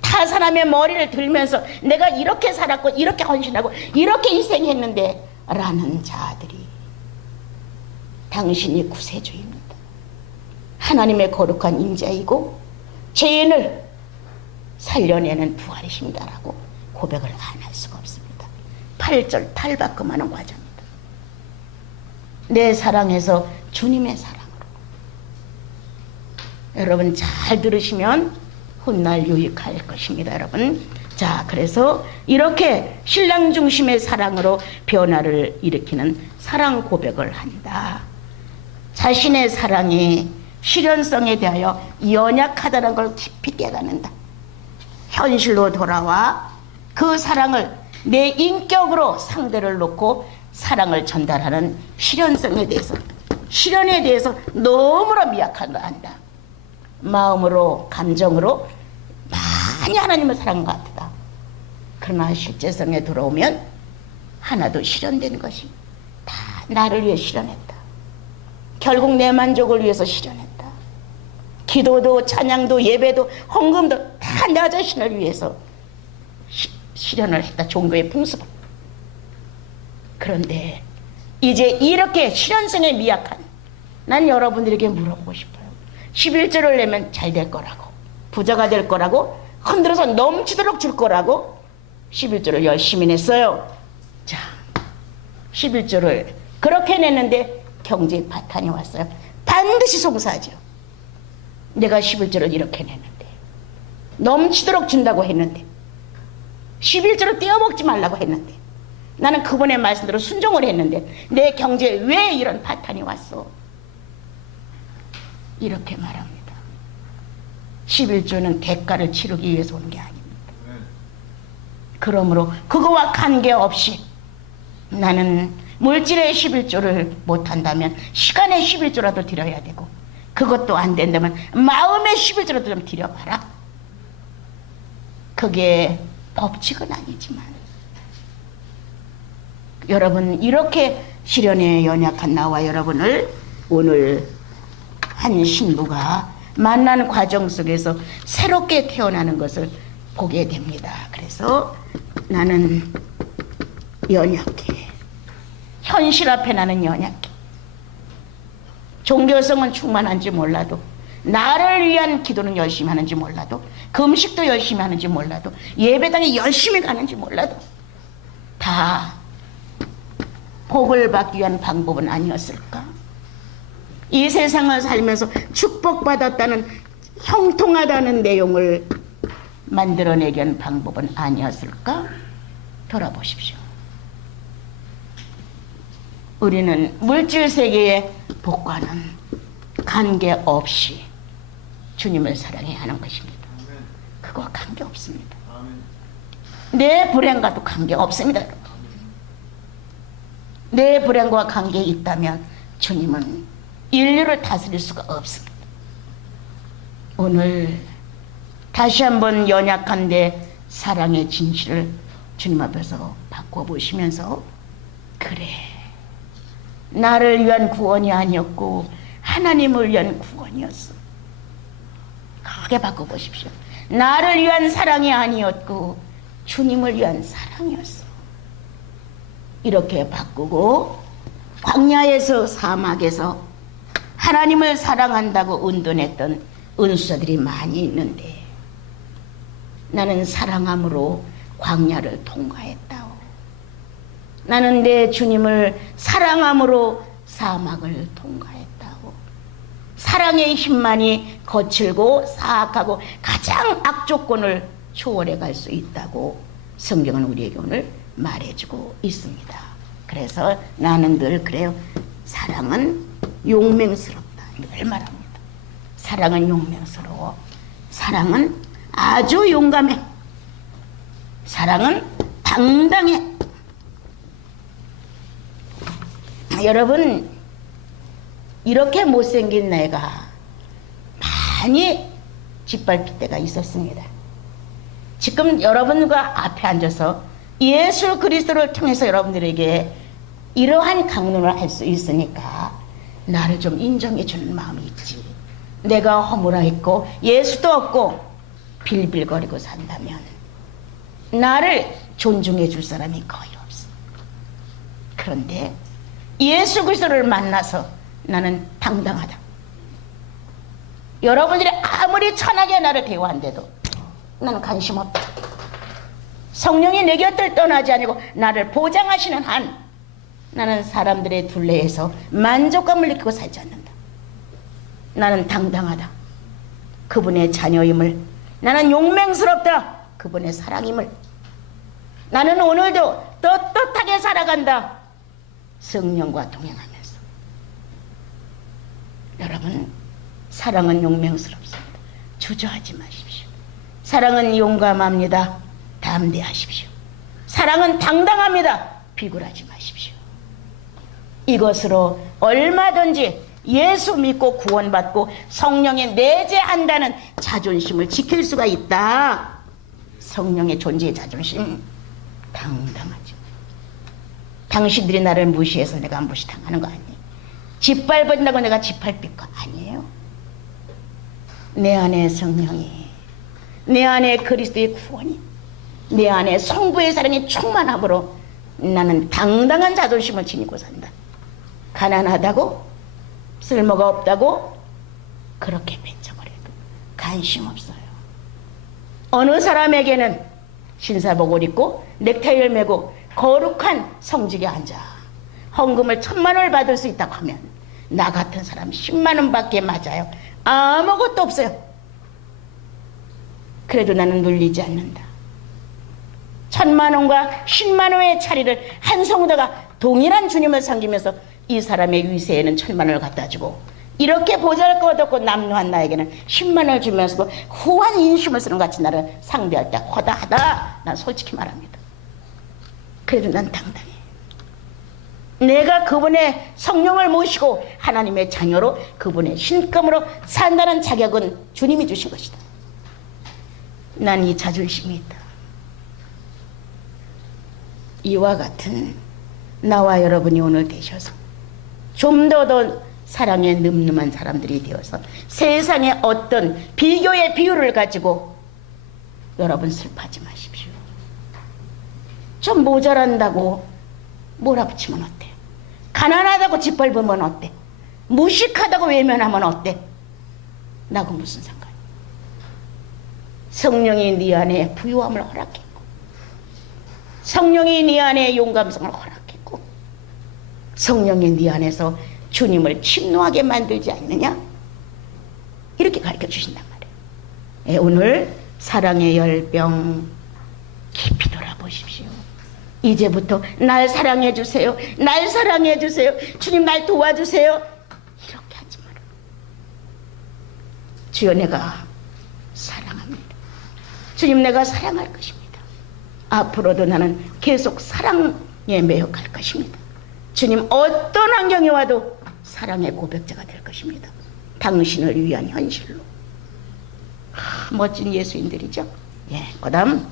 타 사람의 머리를 들면서 내가 이렇게 살았고 이렇게 헌신하고 이렇게 희생했는데 라는 자아들이, 당신이 구세주입니다. 하나님의 거룩한 인자이고 죄인을 살려내는 부활이십니다라고 고백을 안 할 수가 없습니다. 8절 탈바꿈하는 과정입니다. 내 사랑에서 주님의 사랑으로. 여러분 잘 들으시면 훗날 유익할 것입니다. 여러분, 자, 그래서 이렇게 신랑 중심의 사랑으로 변화를 일으키는 사랑 고백을 한다. 자신의 사랑이 실현성에 대하여 연약하다는 걸 깊이 깨닫는다. 현실로 돌아와 그 사랑을 내 인격으로 상대를 놓고 사랑을 전달하는 실현성에 대해서, 실현에 대해서 너무나 미약한 걸 안다. 마음으로, 감정으로 많이 하나님을 사랑한 것 같다. 그러나 실제성에 들어오면 하나도 실현된 것이 다 나를 위해 실현했다. 결국 내 만족을 위해서 실현했다. 기도도 찬양도 예배도 헌금도 다 나 자신을 위해서 실현을 했다. 종교의 풍습을. 그런데 이제 이렇게 실현성에 미약한, 난 여러분들에게 물어보고 싶어요. 11조를 내면 잘 될 거라고, 부자가 될 거라고, 흔들어서 넘치도록 줄 거라고 11조를 열심히 냈어요. 자, 11조를 그렇게 냈는데 경제에 파탄이 왔어요. 반드시 송사하죠. 내가 11조를 이렇게 냈는데, 넘치도록 준다고 했는데, 11조를 떼어먹지 말라고 했는데, 나는 그분의 말씀대로 순종을 했는데 내 경제에 왜 이런 파탄이 왔어? 이렇게 말합니다. 11조는 대가를 치르기 위해서 온 게 아닙니다. 그러므로 그거와 관계없이 나는 물질의 11조를 못한다면 시간의 11조라도 드려야 되고, 그것도 안 된다면 마음의 11조라도 좀 드려봐라. 그게 법칙은 아니지만, 여러분, 이렇게 실현에 연약한 나와 여러분을 오늘 한 신부가 만난 과정 속에서 새롭게 태어나는 것을 보게 됩니다. 그래서 나는 연약해. 현실 앞에 나는 연약해. 종교성은 충만한지 몰라도, 나를 위한 기도는 열심히 하는지 몰라도, 금식도 열심히 하는지 몰라도, 예배당에 열심히 가는지 몰라도 다 복을 받기 위한 방법은 아니었을까? 이 세상을 살면서 축복받았다는, 형통하다는 내용을 만들어내기 위한 방법은 아니었을까? 돌아보십시오. 우리는 물질 세계의 복과는 관계없이 주님을 사랑해야 하는 것입니다. 그거 관계없습니다. 내 불행과도 관계없습니다. 내 불행과 관계 있다면 주님은 인류를 다스릴 수가 없습니다. 오늘 다시 한번 연약한데 사랑의 진실을 주님 앞에서 바꿔보시면서, 그래, 나를 위한 구원이 아니었고 하나님을 위한 구원이었어. 크게 바꿔보십시오. 나를 위한 사랑이 아니었고 주님을 위한 사랑이었어. 이렇게 바꾸고, 광야에서, 사막에서 하나님을 사랑한다고 은둔했던 은수자들이 많이 있는데, 나는 사랑함으로 광야를 통과했다오. 나는 내 주님을 사랑함으로 사막을 통과했다오. 사랑의 힘만이 거칠고 사악하고 가장 악조건을 초월해 갈 수 있다고 성경은 우리에게 오늘 말해주고 있습니다. 그래서 나는 늘 그래요. 사랑은 용맹스럽다, 늘 말합니다. 사랑은 용맹스러워. 사랑은 아주 용감해. 사랑은 당당해. 여러분, 이렇게 못생긴 내가 많이 짓밟힐 때가 있었습니다. 지금 여러분과 앞에 앉아서 예수 그리스도를 통해서 여러분들에게 이러한 강론을 할 수 있으니까 나를 좀 인정해 주는 마음이 있지. 내가 허물어있고 예수도 없고 빌빌거리고 산다면 나를 존중해 줄 사람이 거의 없어. 그런데 예수 그리스도를 만나서 나는 당당하다. 여러분들이 아무리 천하게 나를 대우한데도 나는 관심 없다. 성령이 내 곁을 떠나지 아니고 나를 보장하시는 한 나는 사람들의 둘레에서 만족감을 느끼고 살지 않는다. 나는 당당하다. 그분의 자녀임을, 나는 용맹스럽다. 그분의 사랑임을, 나는 오늘도 떳떳하게 살아간다. 성령과 동행하면서. 여러분, 사랑은 용맹스럽습니다. 주저하지 마십시오. 사랑은 용감합니다. 담대하십시오. 사랑은 당당합니다. 비굴하지 마십시오. 이것으로 얼마든지 예수 믿고 구원받고 성령에 내재한다는 자존심을 지킬 수가 있다. 성령의 존재의 자존심, 당당하죠. 당신들이 나를 무시해서 내가 무시당하는 거 아니에요. 짓밟은다고 내가 짓밟힐 거 아니에요. 내 안에 성령이, 내 안에 그리스도의 구원이, 내 안에 성부의 사랑이 충만함으로 나는 당당한 자존심을 지니고 산다. 가난하다고, 쓸모가 없다고 그렇게 뱉어버려도 관심 없어요. 어느 사람에게는 신사복 옷 입고 넥타이를 메고 거룩한 성직에 앉아 헌금을 10,000,000원을 받을 수 있다고 하면 나 같은 사람 10만원 밖에 맞아요. 아무것도 없어요. 그래도 나는 눌리지 않는다. 10,000,000원과 10만원의 차리를 한 성도가 동일한 주님을 섬기면서 이 사람의 위세에는 1,000,000원을 갖다 주고, 이렇게 보잘것없고 남루한 나에게는 10만원을 주면서도 후한 인심을 쓰는 같이 나를 상대할 때 허다하다. 난 솔직히 말합니다. 그래도 난 당당해. 내가 그분의 성령을 모시고 하나님의 자녀로 그분의 신금으로 산다는 자격은 주님이 주신 것이다. 난 이 자존심이 있다. 이와 같은 나와 여러분이 오늘 되셔서 좀 더 사랑에 늠름한 사람들이 되어서 세상의 어떤 비교의 비율을 가지고 여러분 슬퍼하지 마십시오. 좀 모자란다고 몰아붙이면 어때? 가난하다고 짓밟으면 어때? 무식하다고 외면하면 어때? 나하고 무슨 상관이야? 성령이 네 안에 부유함을 허락했고, 성령이 네 안에 용감성을 허락했고, 성령이 네 안에서 주님을 침노하게 만들지 않느냐? 이렇게 가르쳐 주신단 말이에요. 오늘 사랑의 열병 깊이 돌아보십시오. 이제부터 날 사랑해 주세요. 날 사랑해 주세요. 주님 날 도와주세요. 이렇게 하지 마라. 주여 내가 사랑합니다. 주님 내가 사랑할 것입니다. 앞으로도 나는 계속 사랑에 매혹할 것입니다. 주님 어떤 환경이 와도 사랑의 고백자가 될 것입니다. 당신을 위한 현실로. 멋진 예수인들이죠. 예, 그다음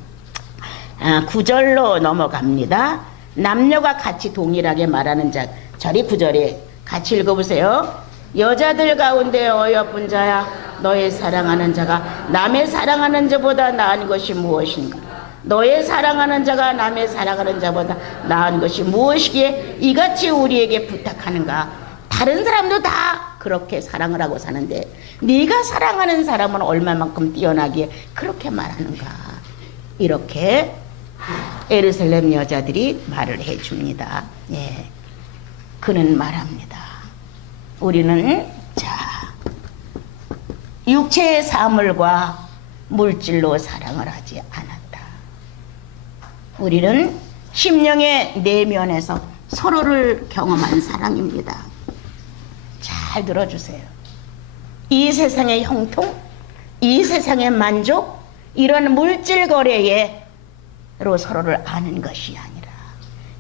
9절로 넘어갑니다. 남녀가 같이 동일하게 말하는 자. 저리 9절에 같이 읽어보세요. 여자들 가운데 어여쁜 자야, 너의 사랑하는 자가 남의 사랑하는 자보다 나은 것이 무엇인가? 너의 사랑하는 자가 남의 사랑하는 자보다 나은 것이 무엇이기에 이같이 우리에게 부탁하는가? 다른 사람도 다 그렇게 사랑을 하고 사는데 네가 사랑하는 사람은 얼마만큼 뛰어나기에 그렇게 말하는가? 이렇게 예루살렘 여자들이 말을 해줍니다. 예, 그는 말합니다. 우리는 육체의 사물과 물질로 사랑을 하지 않았다. 우리는 심령의 내면에서 서로를 경험한 사랑입니다. 잘 들어주세요. 이 세상의 형통, 이 세상의 만족, 이런 물질 거래로 서로를 아는 것이 아니라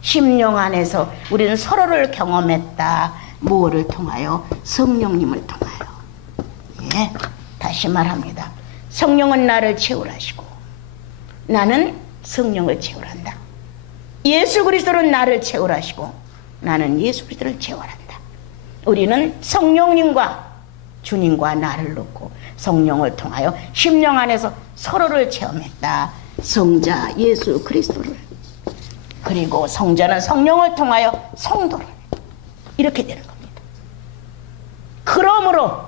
심령 안에서 우리는 서로를 경험했다. 무엇을 통하여? 성령님을 통하여. 예, 다시 말합니다. 성령은 나를 채우라시고 나는 성령을 채우란다. 예수 그리스도는 나를 채우라시고 나는 예수 그리스도를 채우란다. 우리는 성령님과 주님과 나를 놓고 성령을 통하여 심령 안에서 서로를 체험했다. 성자 예수 그리스도를, 그리고 성자는 성령을 통하여 성도를, 이렇게 되는 겁니다. 그러므로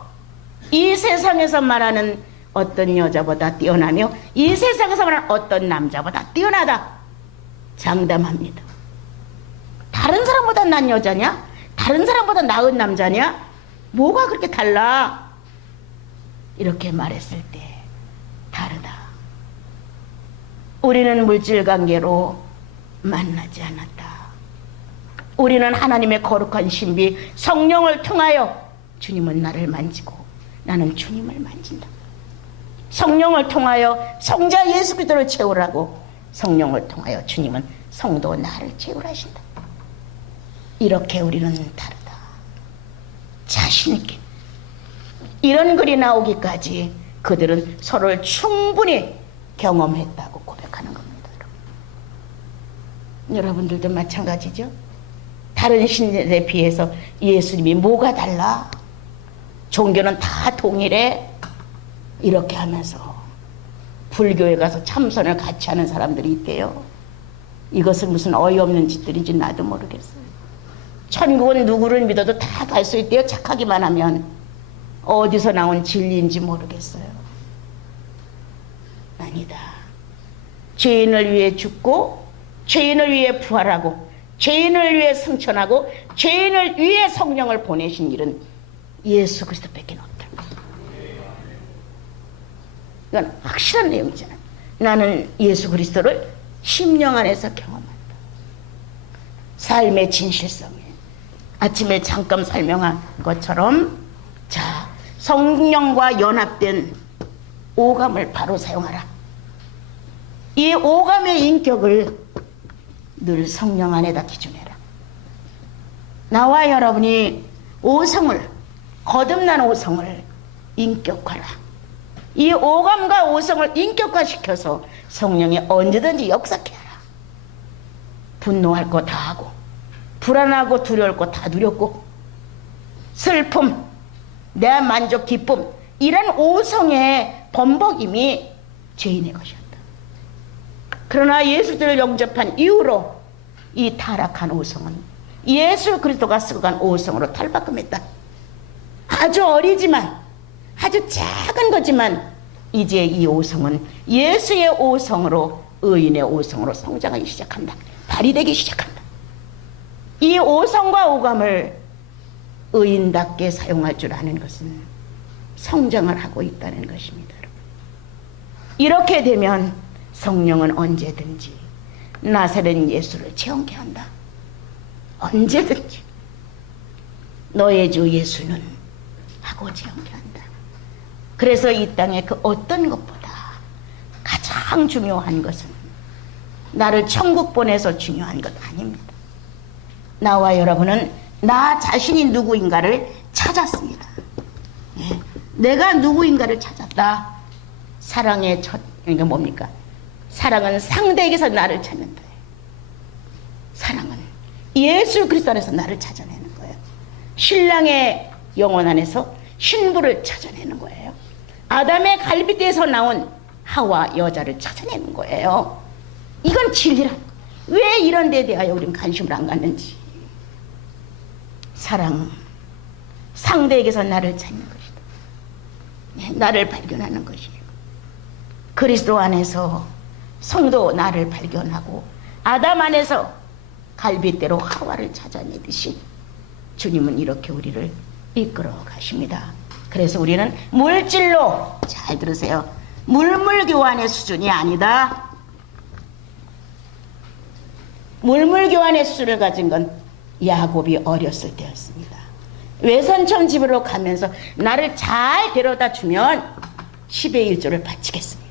이 세상에서 말하는 어떤 여자보다 뛰어나며 이 세상에서 말하는 어떤 남자보다 뛰어나다 장담합니다. 다른 사람보다 난 여자냐? 다른 사람보다 나은 남자냐? 뭐가 그렇게 달라? 이렇게 말했을 때 다르다. 우리는 물질관계로 만나지 않았다. 우리는 하나님의 거룩한 신비 성령을 통하여 주님은 나를 만지고 나는 주님을 만진다. 성령을 통하여 성자 예수 그리스도를 채우라고 성령을 통하여 주님은 성도 나를 채우라신다. 이렇게 우리는 다르다. 자신 있게 이런 글이 나오기까지 그들은 서로를 충분히 경험했다고 고백하는 겁니다. 여러분들도 마찬가지죠. 다른 신들에 비해서 예수님이 뭐가 달라? 종교는 다 동일해. 이렇게 하면서 불교에 가서 참선을 같이 하는 사람들이 있대요. 이것은 무슨 어이없는 짓들인지 나도 모르겠어요. 천국은 누구를 믿어도 다 갈 수 있대요. 착하기만 하면. 어디서 나온 진리인지 모르겠어요. 아니다. 죄인을 위해 죽고 죄인을 위해 부활하고 죄인을 위해 승천하고 죄인을 위해 성령을 보내신 일은 예수 그리스도밖에 없다. 이건 확실한 내용이잖아요. 나는 예수 그리스도를 심령 안에서 경험한다. 삶의 진실성에 아침에 잠깐 설명한 것처럼 성령과 연합된 오감을 바로 사용하라. 이 오감의 인격을 늘 성령 안에다 기준해라. 나와 여러분이 오성을, 거듭난 오성을 인격화라. 이 오감과 오성을 인격화시켜서 성령이 언제든지 역사케 하라. 분노할 거 다 하고 불안하고 두려울 거 다 두렵고 슬픔, 내 만족, 기쁨, 이런 오성의 범벅임이 죄인의 것이었다. 그러나 예수를 영접한 이후로 이 타락한 오성은 예수 그리스도가 쓰고 간 오성으로 탈바꿈했다. 아주 어리지만, 아주 작은 거지만 이제 이 오성은 예수의 오성으로, 의인의 오성으로 성장하기 시작한다. 발휘되기 시작한다. 이 오성과 오감을 의인답게 사용할 줄 아는 것은 성장을 하고 있다는 것입니다. 이렇게 되면 성령은 언제든지 나사렛 예수를 체험케 한다. 언제든지 너의 주 예수는 하고 체험케 한다. 그래서 이 땅에 그 어떤 것보다 가장 중요한 것은 나를 천국 보내서 중요한 것 아닙니다. 나와 여러분은 나 자신이 누구인가를 찾았습니다. 예, 내가 누구인가를 찾았다. 사랑의 첫, 그러니까 뭡니까? 사랑은 상대에게서 나를 찾는 거예요. 사랑은 예수 그리스도 안에서 나를 찾아내는 거예요. 신랑의 영혼 안에서 신부를 찾아내는 거예요. 아담의 갈빗대에서 나온 하와 여자를 찾아내는 거예요. 이건 진리라. 왜 이런 데에 대하여 우리는 관심을 안 갖는지. 사랑, 상대에게서 나를 찾는 것이다. 나를 발견하는 것이에요. 그리스도 안에서 성도 나를 발견하고 아담 안에서 갈빗대로 하와를 찾아내듯이 주님은 이렇게 우리를 이끌어 가십니다. 그래서 우리는 물질로, 잘 들으세요, 물물교환의 수준이 아니다. 물물교환의 수준을 가진 건 야곱이 어렸을 때였습니다. 외손촌 집으로 가면서 나를 잘 데려다 주면 10의 1조를 바치겠습니다.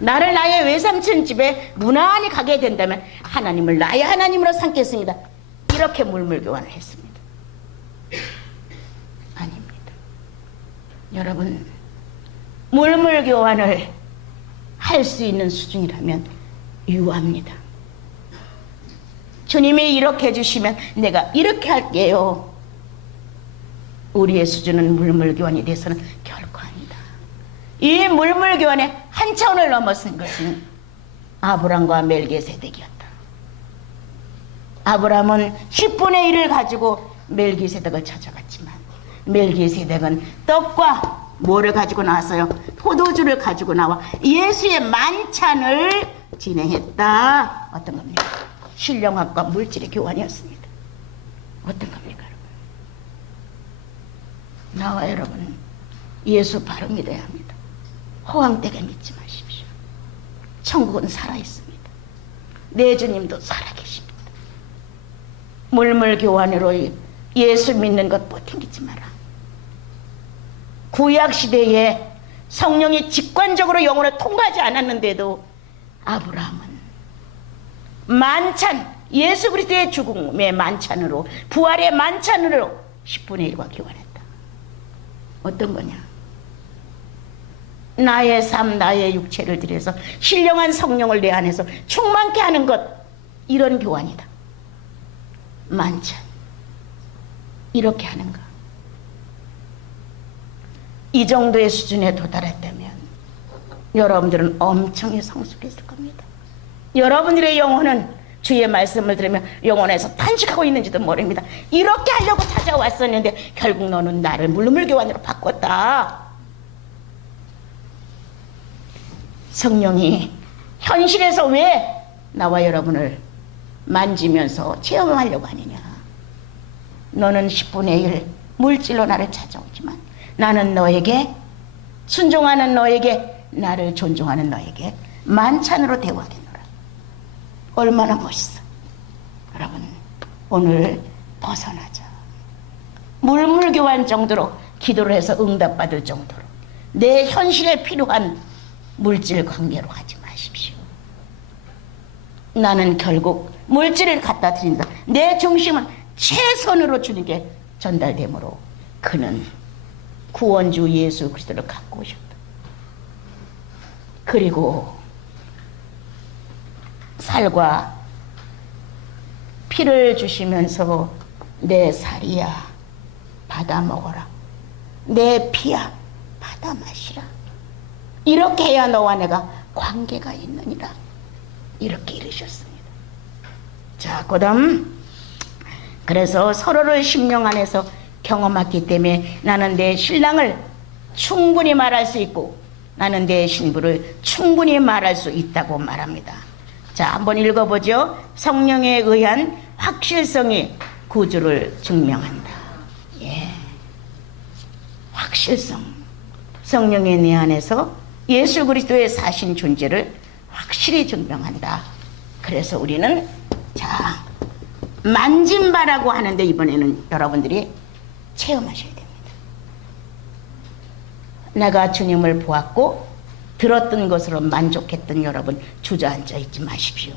나를 나의 외삼촌 집에 무난히 가게 된다면 하나님을 나의 하나님으로 삼겠습니다. 이렇게 물물교환을 했습니다. 아닙니다. 여러분, 물물교환을 할 수 있는 수준이라면 유합니다. 주님이 이렇게 해주시면 내가 이렇게 할게요. 우리의 수준은 물물교환이 돼서는 결코 아니다. 이 물물교환의 한 차원을 넘어선 것은 아브람과 멜기세덱이었다. 아브람은 10분의 1을 가지고 멜기세덱을 찾아갔지만 멜기세덱은 떡과 뭐를 가지고 나왔어요? 포도주를 가지고 나와 예수의 만찬을 진행했다. 어떤 겁니까? 신령학과 물질의 교환이었습니다. 어떤 겁니까, 여러분? 나와 여러분, 예수 바로 믿어야 합니다. 허황되게 믿지 마십시오. 천국은 살아있습니다. 내 주님도 살아계십니다. 물물교환으로 예수 믿는 것 버팅기지 마라. 구약시대에 성령이 직관적으로 영혼을 통과하지 않았는데도 아브라함은 만찬, 예수 그리스도의 죽음의 만찬으로, 부활의 만찬으로 10분의 1과 교환했다. 어떤 거냐? 나의 삶, 나의 육체를 들여서 신령한 성령을 내 안에서 충만케 하는 것, 이런 교환이다. 만찬, 이렇게 하는가? 이 정도의 수준에 도달했다면 여러분들은 엄청히 성숙했을 겁니다. 여러분들의 영혼은 주의 말씀을 들으면 영혼에서 탄식하고 있는지도 모릅니다. 이렇게 하려고 찾아왔었는데 결국 너는 나를 물물교환으로 바꿨다. 성령이 현실에서 왜 나와 여러분을 만지면서 체험하려고 하느냐? 너는 10분의 1 물질로 나를 찾아오지만 나는 너에게, 순종하는 너에게, 나를 존중하는 너에게 만찬으로 대화하겠노라. 얼마나 멋있어. 여러분, 오늘 벗어나자. 물물교환 정도로 기도를 해서 응답받을 정도로 내 현실에 필요한 물질 관계로 하지 마십시오. 나는 결국 물질을 갖다 드린다. 내 중심은 최선으로 주님께 전달되므로 그는 구원주 예수 그리스도를 갖고 오셨다. 그리고 살과 피를 주시면서 내 살이야 받아 먹어라, 내 피야 받아 마시라. 이렇게 해야 너와 내가 관계가 있느니라. 이렇게 이르셨습니다. 자, 그다음, 그래서 서로를 심령 안에서 경험했기 때문에 나는 내 신랑을 충분히 말할 수 있고 나는 내 신부를 충분히 말할 수 있다고 말합니다. 자, 한번 읽어보죠. 성령에 의한 확실성이 구주를 증명한다. 예, 확실성. 성령의 내 안에서 예수 그리스도의 사신 존재를 확실히 증명한다. 그래서 우리는, 자, 만진바라고 하는데 이번에는 여러분들이 체험하셔야 됩니다. 내가 주님을 보았고 들었던 것으로 만족했던 여러분, 주저앉아 있지 마십시오.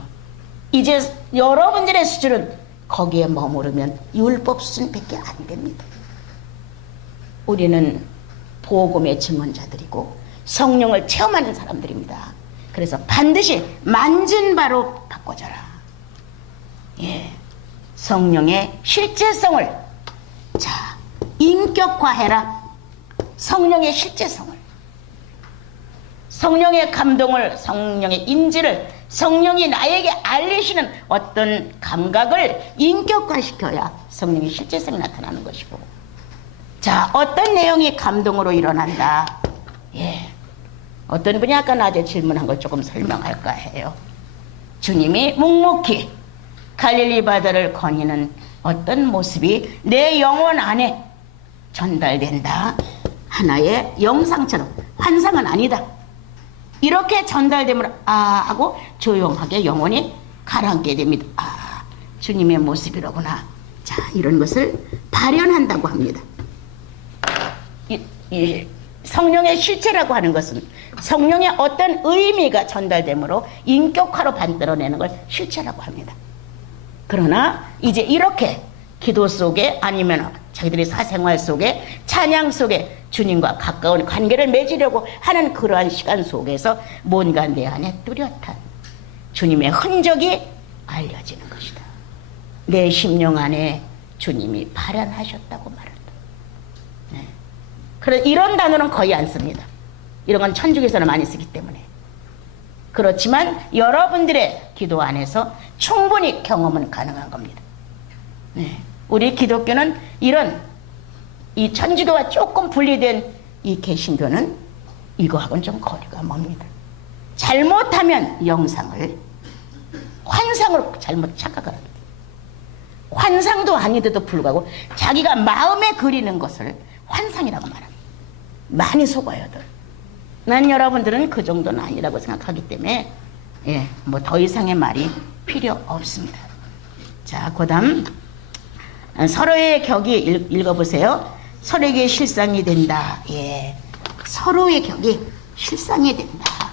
이제 여러분들의 수준은 거기에 머무르면 율법 수준밖에 안 됩니다. 우리는 복음의 증언자들이고 성령을 체험하는 사람들입니다. 그래서 반드시 만진 바로 바꿔져라. 예, 성령의 실제성을 자 인격화해라. 성령의 실제성을, 성령의 감동을, 성령의 인지를, 성령이 나에게 알리시는 어떤 감각을 인격화시켜야 성령의 실제성이 나타나는 것이고, 자 어떤 내용이 감동으로 일어난다. 예, 어떤 분이 아까 낮에 질문한 걸 조금 설명할까 해요. 주님이 묵묵히 갈릴리 바다를 거니는 어떤 모습이 내 영혼 안에 전달된다. 하나의 영상처럼, 환상은 아니다. 이렇게 전달되면 하고 조용하게 영혼이 가라앉게 됩니다. 주님의 모습이로구나. 자, 이런 것을 발현한다고 합니다. 이 성령의 실체라고 하는 것은 성령의 어떤 의미가 전달되므로 인격화로 만들어내는 걸 실체라고 합니다. 그러나 이제 이렇게 기도 속에 아니면 자기들의 사생활 속에 찬양 속에 주님과 가까운 관계를 맺으려고 하는 그러한 시간 속에서 뭔가 내 안에 뚜렷한 주님의 흔적이 알려지는 것이다. 내 심령 안에 주님이 발현하셨다고 말한다. 네. 그래서 이런 단어는 거의 안 씁니다. 이런 건 천주교에서는 많이 쓰기 때문에. 그렇지만 여러분들의 기도 안에서 충분히 경험은 가능한 겁니다. 네. 우리 기독교는 이런 이 천주교와 조금 분리된 이 개신교는 이거하고는 좀 거리가 멉니다. 잘못하면 영상을 환상으로 잘못 착각을 합니다. 환상도 아닌데도 불구하고 자기가 마음에 그리는 것을 환상이라고 말합니다. 많이 속아요들. 난 여러분들은 그 정도는 아니라고 생각하기 때문에 예, 뭐 더 이상의 말이 필요 없습니다. 자, 그다음 서로의 격이 읽어보세요. 서로에게 실상이 된다. 예, 서로의 격이 실상이 된다.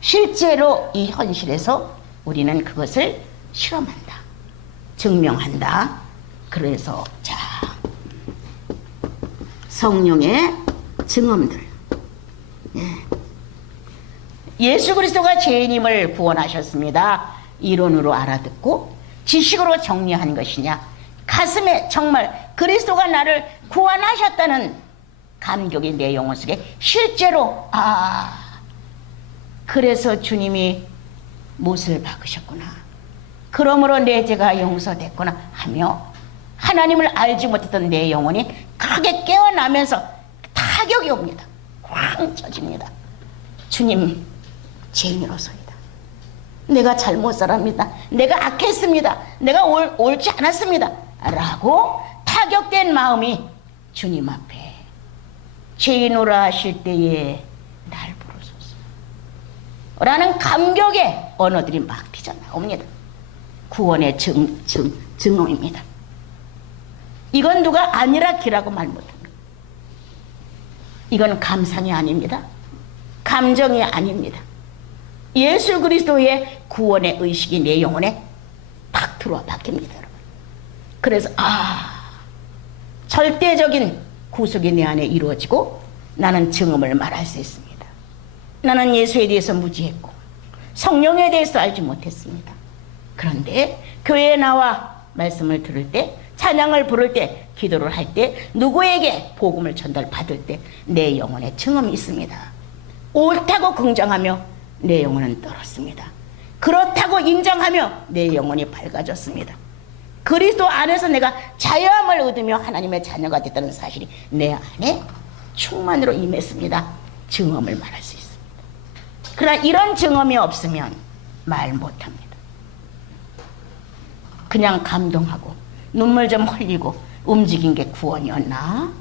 실제로 이 현실에서 우리는 그것을 실험한다. 증명한다. 그래서 자, 성령의 증언들. 예. 예수 그리스도가 죄인임을 구원하셨습니다. 이론으로 알아듣고 지식으로 정리한 것이냐? 가슴에 정말 그리스도가 나를 구원하셨다는 감격이 내 영혼 속에 실제로 그래서 주님이 못을 박으셨구나. 그러므로 내 죄가 용서됐구나 하며 하나님을 알지 못했던 내 영혼이 크게 깨어나면서 타격이 옵니다. 쾅 쳐집니다. 주님, 죄인으로서이다. 내가 잘못 살았습니다. 내가 악했습니다. 내가 옳지 않았습니다. 라고 타격된 마음이 주님 앞에 죄인으로 하실 때에 날 부르소서 라는 감격의 언어들이 막 튀어나옵니다. 구원의 증언입니다. 이건 누가 아니라 기라고 말 못합니다. 이건 감상이 아닙니다. 감정이 아닙니다. 예수 그리스도의 구원의 의식이 내 영혼에 탁 들어와 박힙니다, 여러분. 그래서 절대적인 구속이 내 안에 이루어지고 나는 증언을 말할 수 있습니다. 나는 예수에 대해서 무지했고 성령에 대해서 알지 못했습니다. 그런데 교회에 나와 말씀을 들을 때, 찬양을 부를 때, 기도를 할 때, 누구에게 복음을 전달받을 때 내 영혼에 증언이 있습니다. 옳다고 긍정하며 내 영혼은 떨었습니다. 그렇다고 인정하며 내 영혼이 밝아졌습니다. 그리스도 안에서 내가 자유함을 얻으며 하나님의 자녀가 됐다는 사실이 내 안에 충만으로 임했습니다. 증언을 말할 수 있습니다. 그러나 이런 증언이 없으면 말 못합니다. 그냥 감동하고 눈물 좀 흘리고 움직인 게 구원이었나?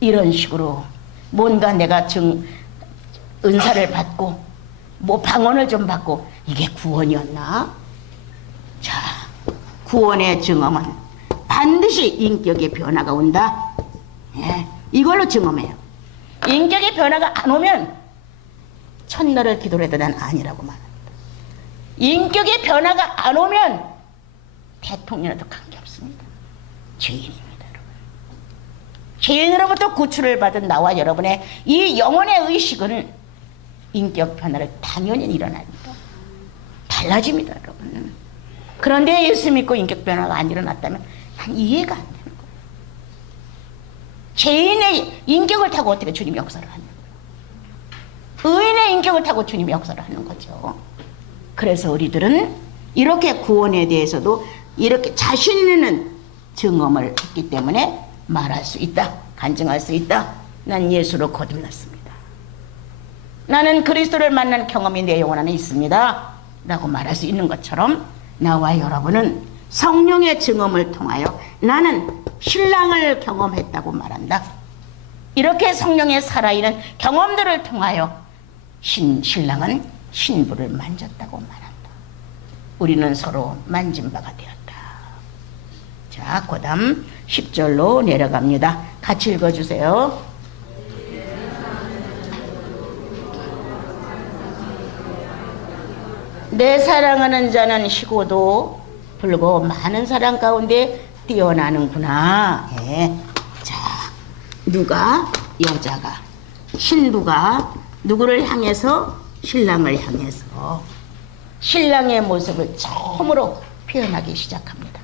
이런 식으로 뭔가 내가 은사를 받고 뭐 방언을 좀 받고 이게 구원이었나? 자, 구원의 증언은 반드시 인격의 변화가 온다. 예, 이걸로 증언해요. 인격의 변화가 안 오면 첫날을 기도를 해도 난 아니라고 말합니다. 인격의 변화가 안 오면 대통령에도 관계없습니다. 죄인입니다, 여러분. 죄인으로부터 구출을 받은 나와 여러분의 이 영혼의 의식은 인격 변화를 당연히 일어납니다. 달라집니다, 여러분. 그런데 예수 믿고 인격 변화가 안 일어났다면 난 이해가 안 되는 거예요. 죄인의 인격을 타고 어떻게 주님 역사를 하는 거예요? 의인의 인격을 타고 주님 역사를 하는 거죠. 그래서 우리들은 이렇게 구원에 대해서도 이렇게 자신 있는 증언을 했기 때문에 말할 수 있다, 간증할 수 있다. 난 예수로 거듭났습니다. 나는 그리스도를 만난 경험이 내 영혼 안에 있습니다 라고 말할 수 있는 것처럼 나와 여러분은 성령의 증언을 통하여 나는 신랑을 경험했다고 말한다. 이렇게 성령의 살아있는 경험들을 통하여 신랑은 신부를 만졌다고 말한다. 우리는 서로 만진 바가 되었다. 자, 그 다음 10절로 내려갑니다. 같이 읽어주세요. 내 사랑하는 자는 희고도 불고 많은 사랑 가운데 뛰어나는구나. 예. 자, 누가, 여자가, 신부가 누구를 향해서, 신랑을 향해서 신랑의 모습을 처음으로 표현하기 시작합니다.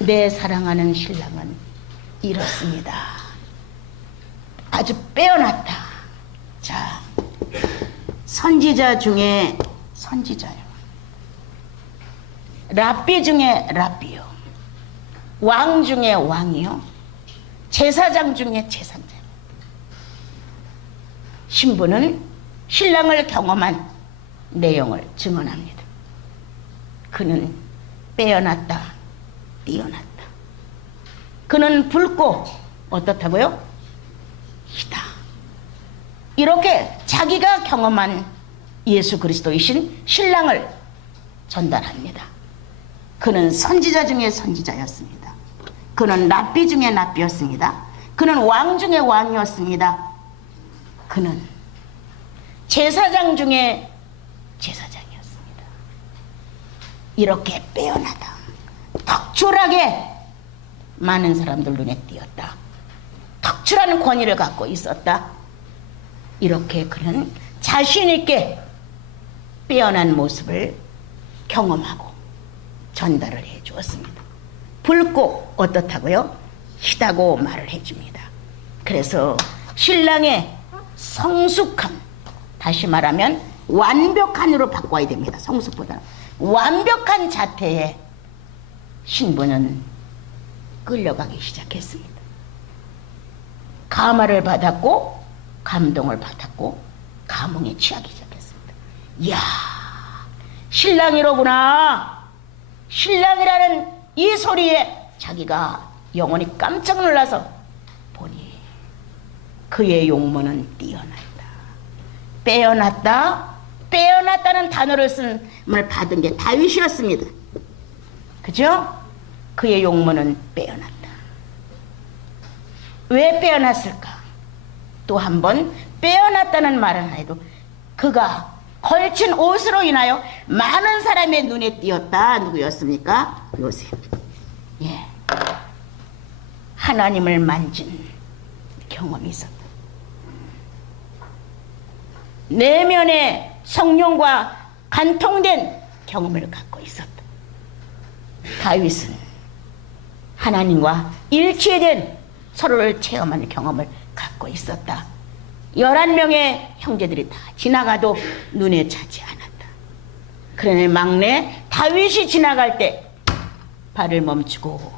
내 사랑하는 신랑은 이렇습니다. 아주 빼어났다. 자, 선지자 중에 선지자요, 랍비 중에 랍비요, 왕 중에 왕이요, 제사장 중에 제사장. 신부는 신랑을 경험한 내용을 증언합니다. 그는 빼어났다, 뛰어났다. 그는 붉고 어떻다고요? 희다. 이렇게 자기가 경험한 예수 그리스도이신 신랑을 전달합니다. 그는 선지자 중에 선지자였습니다. 그는 랍비 중에 랍비였습니다. 그는 왕 중에 왕이었습니다. 그는 제사장 중에 제사장이었습니다. 이렇게 빼어나다, 덕출하게 많은 사람들 눈에 띄었다. 덕출하는 권위를 갖고 있었다. 이렇게 그는 자신 있게 빼어난 모습을 경험하고 전달을 해 주었습니다. 붉고 어떻다고요? 희다고 말을 해줍니다. 그래서 신랑의 성숙함, 다시 말하면 완벽한으로 바꿔야 됩니다. 성숙보다는 완벽한 자태에 신부는 끌려가기 시작했습니다. 감화를 받았고 감동을 받았고 감흥에 취하기 시작했습니다. 이야, 신랑이로구나. 신랑이라는 이 소리에 자기가 영혼이 깜짝 놀라서 보니 그의 용모는 뛰어났다. 빼어났다. 빼어났다는 단어를 쓴을 받은 게 다윗이었습니다. 그죠? 그의 용모는 빼어났다. 왜 빼어났을까? 또 한 번 빼어났다는 말은 해도 그가 걸친 옷으로 인하여 많은 사람의 눈에 띄었다. 누구였습니까? 요셉. 예. 하나님을 만진 경험이 있었다. 내면의 성령과 간통된 경험을 갖고 있었다. 다윗은 하나님과 일치된 서로를 체험하는 경험을 갖고 있었다. 11명의 형제들이 다 지나가도 눈에 차지 않았다. 그러나 막내 다윗이 지나갈 때 발을 멈추고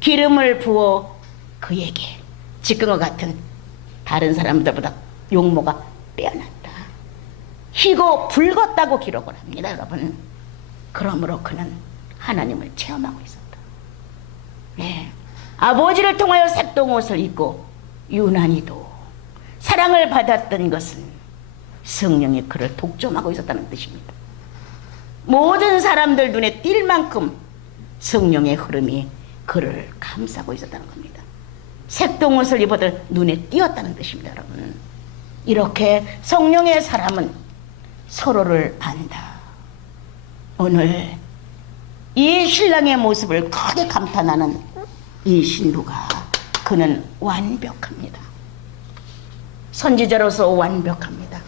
기름을 부어 그에게 지금과 같은 다른 사람들보다 용모가 빼어났다. 희고 붉었다고 기록을 합니다, 여러분. 그러므로 그는 하나님을 체험하고 있었다. 네. 아버지를 통하여 색동옷을 입고 유난히도 사랑을 받았던 것은 성령이 그를 독점하고 있었다는 뜻입니다. 모든 사람들 눈에 띌 만큼 성령의 흐름이 그를 감싸고 있었다는 겁니다. 색동옷을 입어도 눈에 띄었다는 뜻입니다, 여러분. 이렇게 성령의 사람은 서로를 안다. 오늘 이 신랑의 모습을 크게 감탄하는 이 신부가 그는 완벽합니다. 선지자로서 완벽합니다.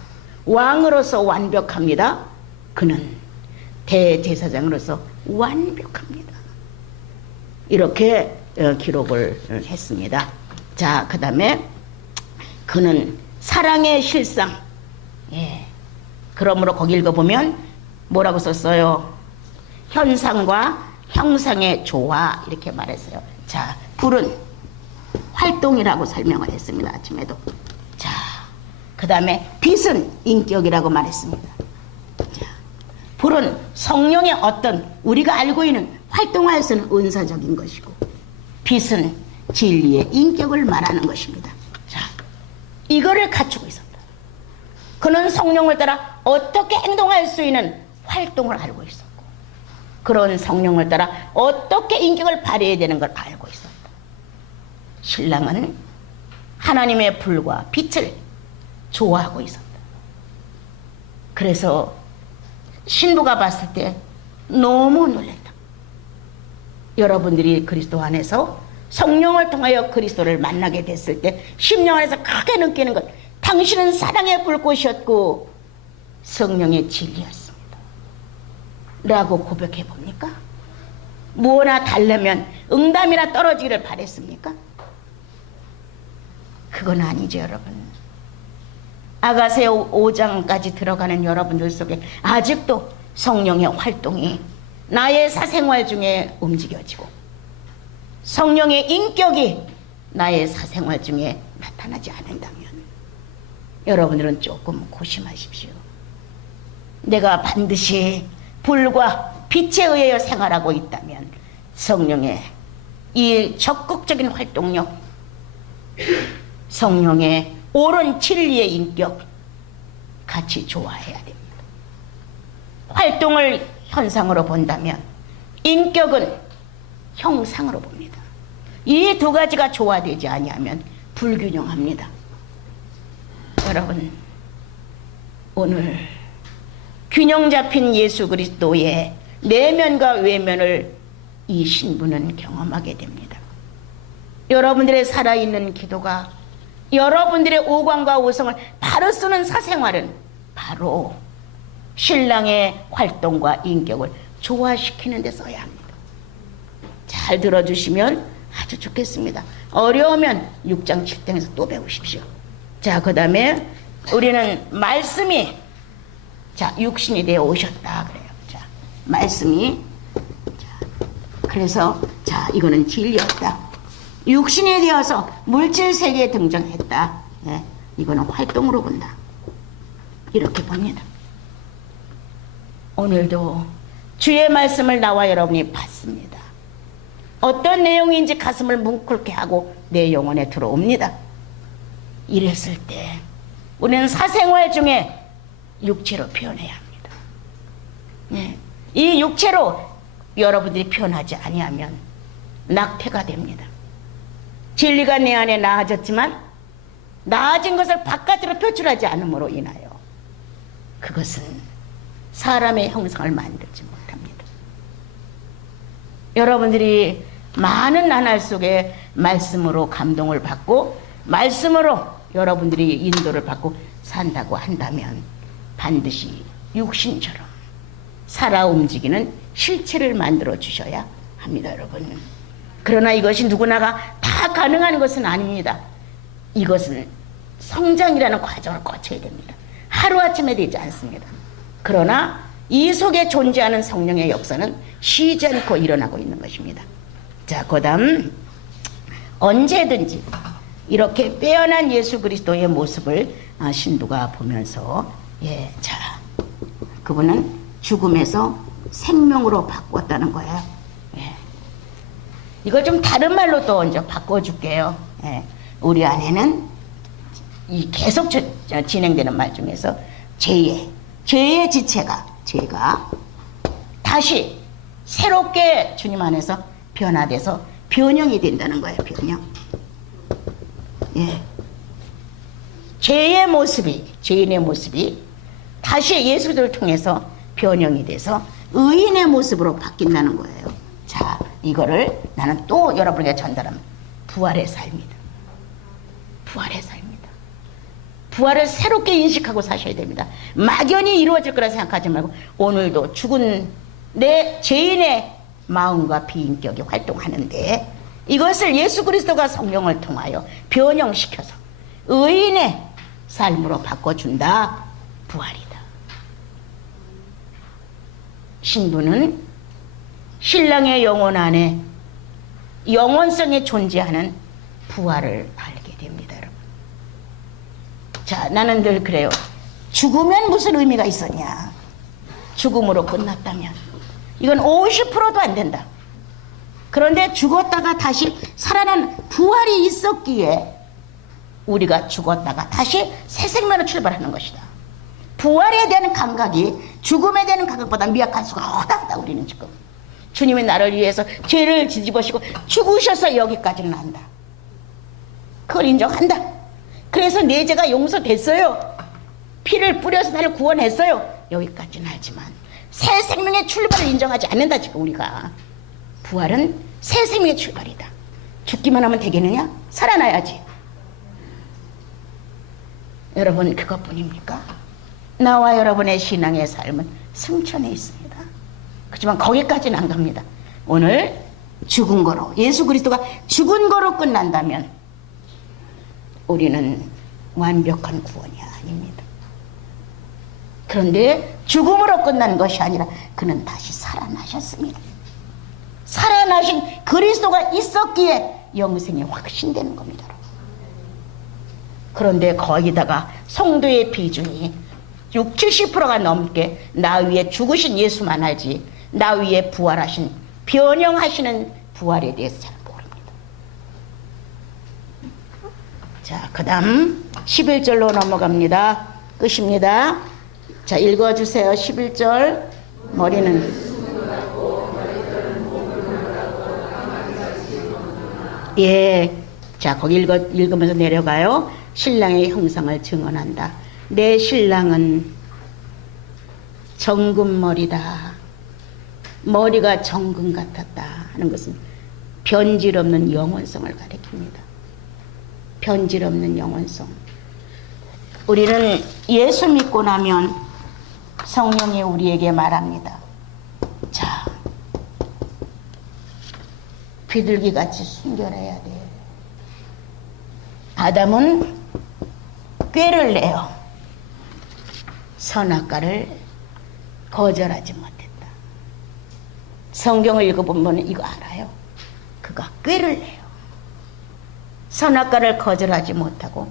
왕으로서 완벽합니다. 그는 대제사장으로서 완벽합니다. 이렇게 기록을 했습니다. 자, 그 다음에 그는 사랑의 실상. 예. 그러므로 거기 읽어보면 뭐라고 썼어요? 현상과 형상의 조화 이렇게 말했어요. 자, 불은 활동이라고 설명을 했습니다. 아침에도. 자, 그 다음에 빛은 인격이라고 말했습니다. 자, 불은 성령의 어떤 우리가 알고 있는 활동할 수 있는 은사적인 것이고, 빛은 진리의 인격을 말하는 것입니다. 자, 이거를 갖추고 있었다. 그는 성령을 따라 어떻게 행동할 수 있는 활동을 알고 있었고, 그런 성령을 따라 어떻게 인격을 발휘해야 되는 걸 알고 있었다. 신랑은 하나님의 불과 빛을 좋아하고 있었다. 그래서 신부가 봤을 때 너무 놀랐다. 여러분들이 그리스도 안에서 성령을 통하여 그리스도를 만나게 됐을 때 심령 안에서 크게 느끼는 것, 당신은 사랑의 불꽃이었고 성령의 진리였습니다 라고 고백해 봅니까? 뭐나 달라면 응답이나 떨어지기를 바랬습니까? 그건 아니죠, 여러분. 아가세오 5장까지 들어가는 여러분들 속에 아직도 성령의 활동이 나의 사생활 중에 움직여지고, 성령의 인격이 나의 사생활 중에 나타나지 않는다면 여러분들은 조금 고심하십시오. 내가 반드시 불과 빛에 의하여 생활하고 있다면 성령의 이 적극적인 활동력, 성령의 옳은 진리의 인격 같이 좋아해야 됩니다. 활동을 현상으로 본다면 인격은 형상으로 봅니다. 이 두 가지가 조화되지 아니하면 불균형합니다. 여러분, 오늘 균형 잡힌 예수 그리스도의 내면과 외면을 이 신부는 경험하게 됩니다. 여러분들의 살아있는 기도가, 여러분들의 오관과 오성을 바로 쓰는 사생활은 바로 신랑의 활동과 인격을 조화시키는 데 써야 합니다. 잘 들어주시면 아주 좋겠습니다. 어려우면 6장 7장에서 또 배우십시오. 자, 그 다음에 우리는 말씀이, 자, 육신이 되어 오셨다 그래요. 자, 말씀이, 자, 그래서 자, 이거는 진리였다. 육신이 되어서 물질 세계에 등장했다. 예, 이거는 활동으로 본다. 이렇게 봅니다. 오늘도 주의 말씀을 나와 여러분이 받습니다. 어떤 내용인지 가슴을 뭉클게 하고 내 영혼에 들어옵니다. 이랬을 때 우리는 사생활 중에 육체로 표현해야 합니다. 예, 이 육체로 여러분들이 표현하지 아니하면 낙태가 됩니다. 진리가 내 안에 나아졌지만 나아진 것을 바깥으로 표출하지 않음으로 인하여 그것은 사람의 형상을 만들지 못합니다. 여러분들이 많은 나날 속에 말씀으로 감동을 받고 말씀으로 여러분들이 인도를 받고 산다고 한다면 반드시 육신처럼 살아 움직이는 실체를 만들어 주셔야 합니다, 여러분. 그러나 이것이 누구나가 다 가능한 것은 아닙니다. 이것은 성장이라는 과정을 거쳐야 됩니다. 하루아침에 되지 않습니다. 그러나 이 속에 존재하는 성령의 역사는 쉬지 않고 일어나고 있는 것입니다. 자, 그 다음 언제든지 이렇게 빼어난 예수 그리스도의 모습을 신부가 보면서, 예, 자, 그분은 죽음에서 생명으로 바꿨다는 거예요. 예. 이걸 좀 다른 말로 또 이제 바꿔줄게요. 예. 우리 안에는 이 계속 진행되는 말 중에서 죄의 지체가, 죄가 다시 새롭게 주님 안에서 변화돼서 변형이 된다는 거예요. 변형. 예. 죄인의 모습이 다시 예수를 통해서 변형이 돼서 의인의 모습으로 바뀐다는 거예요. 자, 이거를 나는 또 여러분에게 전달하면 부활의 삶이다. 부활의 삶이다. 부활을 새롭게 인식하고 사셔야 됩니다. 막연히 이루어질 거라 생각하지 말고 오늘도 죽은 내 죄인의 마음과 비인격이 활동하는데 이것을 예수 그리스도가 성령을 통하여 변형시켜서 의인의 삶으로 바꿔준다. 부활이다. 신부는 신랑의 영혼 안에 영원성에 존재하는 부활을 알게 됩니다. 여러분. 자, 나는 늘 그래요. 죽으면 무슨 의미가 있었냐? 죽음으로 끝났다면 이건 50%도 안 된다. 그런데 죽었다가 다시 살아난 부활이 있었기에 우리가 죽었다가 다시 새 생명으로 출발하는 것이다. 부활에 대한 감각이 죽음에 대한 감각보다 미약할 수가 없다. 우리는 지금 주님이 나를 위해서 죄를 뒤집으시고 죽으셔서 여기까지는 한다. 그걸 인정한다. 그래서 내 죄가 용서됐어요. 피를 뿌려서 나를 구원했어요. 여기까지는 하지만 새 생명의 출발을 인정하지 않는다. 지금 우리가 부활은 새 생명의 출발이다. 죽기만 하면 되겠느냐? 살아나야지. 여러분, 그것뿐입니까? 나와 여러분의 신앙의 삶은 승천에 있습니다. 그렇지만 거기까지는 안 갑니다. 오늘 죽은 거로, 예수 그리스도가 죽은 거로 끝난다면 우리는 완벽한 구원이 아닙니다. 그런데 죽음으로 끝난 것이 아니라 그는 다시 살아나셨습니다. 살아나신 그리스도가 있었기에 영생이 확신되는 겁니다. 그런데 거기다가 성도의 비중이 60~70%가 넘게 나 위에 죽으신 예수만 알지 나 위에 부활하신 변형하시는 부활에 대해서 잘 모릅니다. 자, 그 다음 11절로 넘어갑니다. 끝입니다. 자, 읽어주세요. 11절. 머리는 예, 자, 거기 읽으면서 내려가요. 신랑의 형상을 증언한다. 내 신랑은 정금머리다. 머리가 정금 같았다 하는 것은 변질 없는 영원성을 가리킵니다. 변질 없는 영원성. 우리는 예수 믿고 나면 성령이 우리에게 말합니다. 자, 비둘기같이 순결해야 돼. 아담은 꾀를 내어 선악과를 거절하지 못했다. 성경을 읽어보면 이거 알아요. 그가 꾀를 내어 선악과를 거절하지 못하고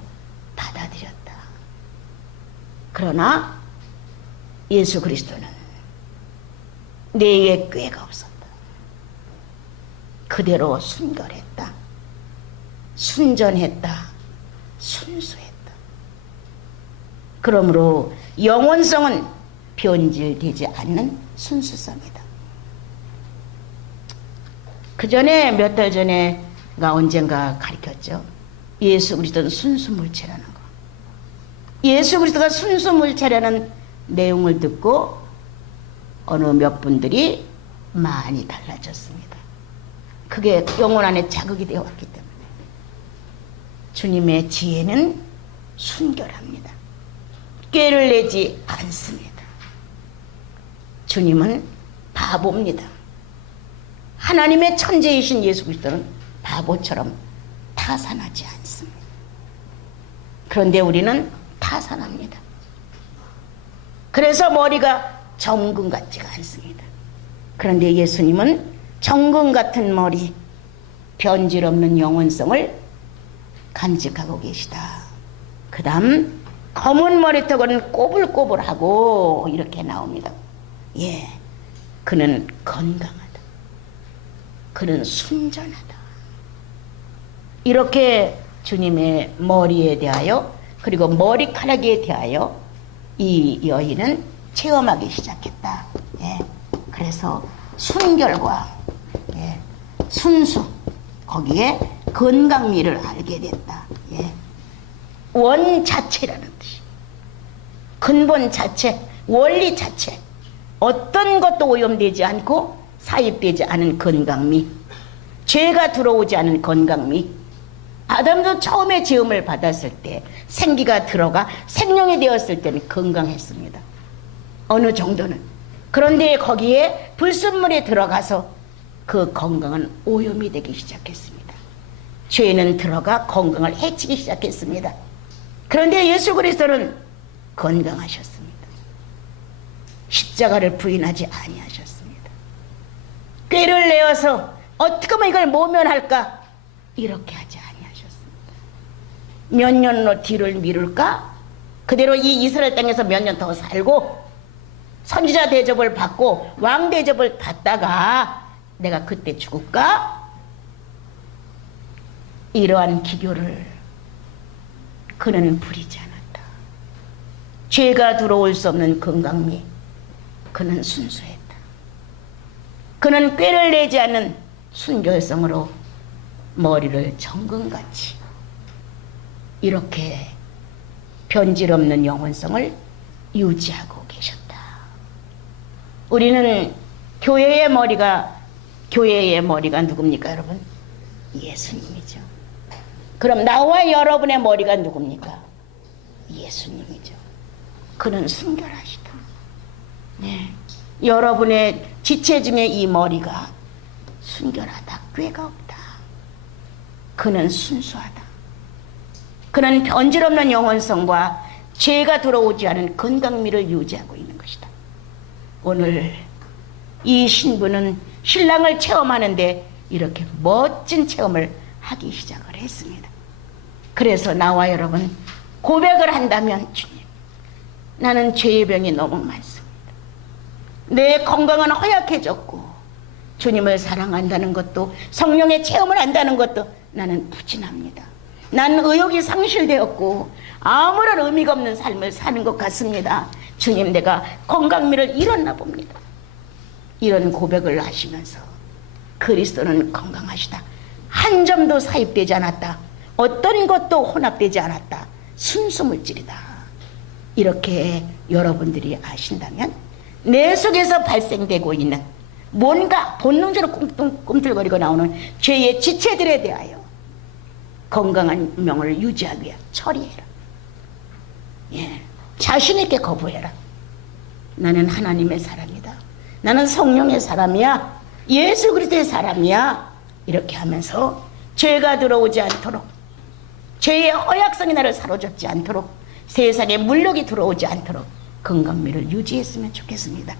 받아들였다. 그러나 예수 그리스도는 내게 꾀가 없었다. 그대로 순결했다. 순전했다. 순수했다. 그러므로 영원성은 변질되지 않는 순수성이다. 그 전에 몇 달 전에가 언젠가 가르쳤죠. 예수 그리스도는 순수물체라는 거. 예수 그리스도가 순수물체라는 내용을 듣고 어느 몇 분들이 많이 달라졌습니다. 그게 영혼 안에 자극이 되어 왔기 때문에. 주님의 지혜는 순결합니다. 꾀를 내지 않습니다. 주님은 바보입니다. 하나님의 천재이신 예수 그리스도는 바보처럼 타산하지 않습니다. 그런데 우리는 타산합니다. 그래서 머리가 정금 같지가 않습니다. 그런데 예수님은 정금 같은 머리, 변질 없는 영원성을 간직하고 계시다. 그 다음 검은 머리턱은 꼬불꼬불하고 이렇게 나옵니다. 예, 그는 건강하다. 그는 순전하다. 이렇게 주님의 머리에 대하여 그리고 머리카락에 대하여 이 여인은 체험하기 시작했다. 예, 그래서 순결과 예, 순수 거기에 건강미를 알게 됐다. 예. 원 자체라는 뜻이 근본 자체, 원리 자체 어떤 것도 오염되지 않고 사입되지 않은 건강미, 죄가 들어오지 않은 건강미, 아담도 처음에 지음을 받았을 때 생기가 들어가 생명이 되었을 때는 건강했습니다. 어느 정도는. 그런데 거기에 불순물이 들어가서 그 건강은 오염이 되기 시작했습니다. 죄는 들어가 건강을 해치기 시작했습니다. 그런데 예수 그리스도는 건강하셨습니다. 십자가를 부인하지 아니하셨습니다. 꾀를 내어서 어떻게 하면 이걸 모면할까? 이렇게 하지 아니하셨습니다. 몇 년로 뒤를 미룰까? 그대로 이 이스라엘 땅에서 몇 년 더 살고 선지자 대접을 받고 왕 대접을 받다가 내가 그때 죽을까? 이러한 기교를 그는 부리지 않았다. 죄가 들어올 수 없는 건강미, 그는 순수했다. 그는 꾀를 내지 않는 순결성으로 머리를 정금같이 이렇게 변질 없는 영혼성을 유지하고 계셨다. 우리는 교회의 머리가 누굽니까, 여러분? 예수님이죠. 그럼 나와 여러분의 머리가 누굽니까? 예수님이죠. 그는 순결하시다. 네. 여러분의 지체 중에 이 머리가 순결하다. 꾀가 없다. 그는 순수하다. 그는 변질 없는 영혼성과 죄가 들어오지 않은 건강미를 유지하고 있는 것이다. 오늘 이 신부는 신랑을 체험하는데 이렇게 멋진 체험을 하기 시작을 했습니다. 그래서 나와 여러분 고백을 한다면, 주님, 나는 죄의 병이 너무 많습니다. 내 건강은 허약해졌고 주님을 사랑한다는 것도 성령의 체험을 한다는 것도 나는 부진합니다. 나는 의욕이 상실되었고 아무런 의미가 없는 삶을 사는 것 같습니다. 주님, 내가 건강미를 잃었나 봅니다. 이런 고백을 하시면서 그리스도는 건강하시다. 한 점도 사입되지 않았다. 어떤 것도 혼합되지 않았다. 순수물질이다. 이렇게 여러분들이 아신다면 내 속에서 발생되고 있는 뭔가 본능적으로 꿈틀거리고 나오는 죄의 지체들에 대하여 건강한 명을 유지하기 위해 처리해라. 예, 자신 있게 거부해라. 나는 하나님의 사람이다. 나는 성령의 사람이야. 예수 그리스도의 사람이야. 이렇게 하면서 죄가 들어오지 않도록, 죄의 허약성이 나를 사로잡지 않도록, 세상에 물욕이 들어오지 않도록 건강미를 유지했으면 좋겠습니다.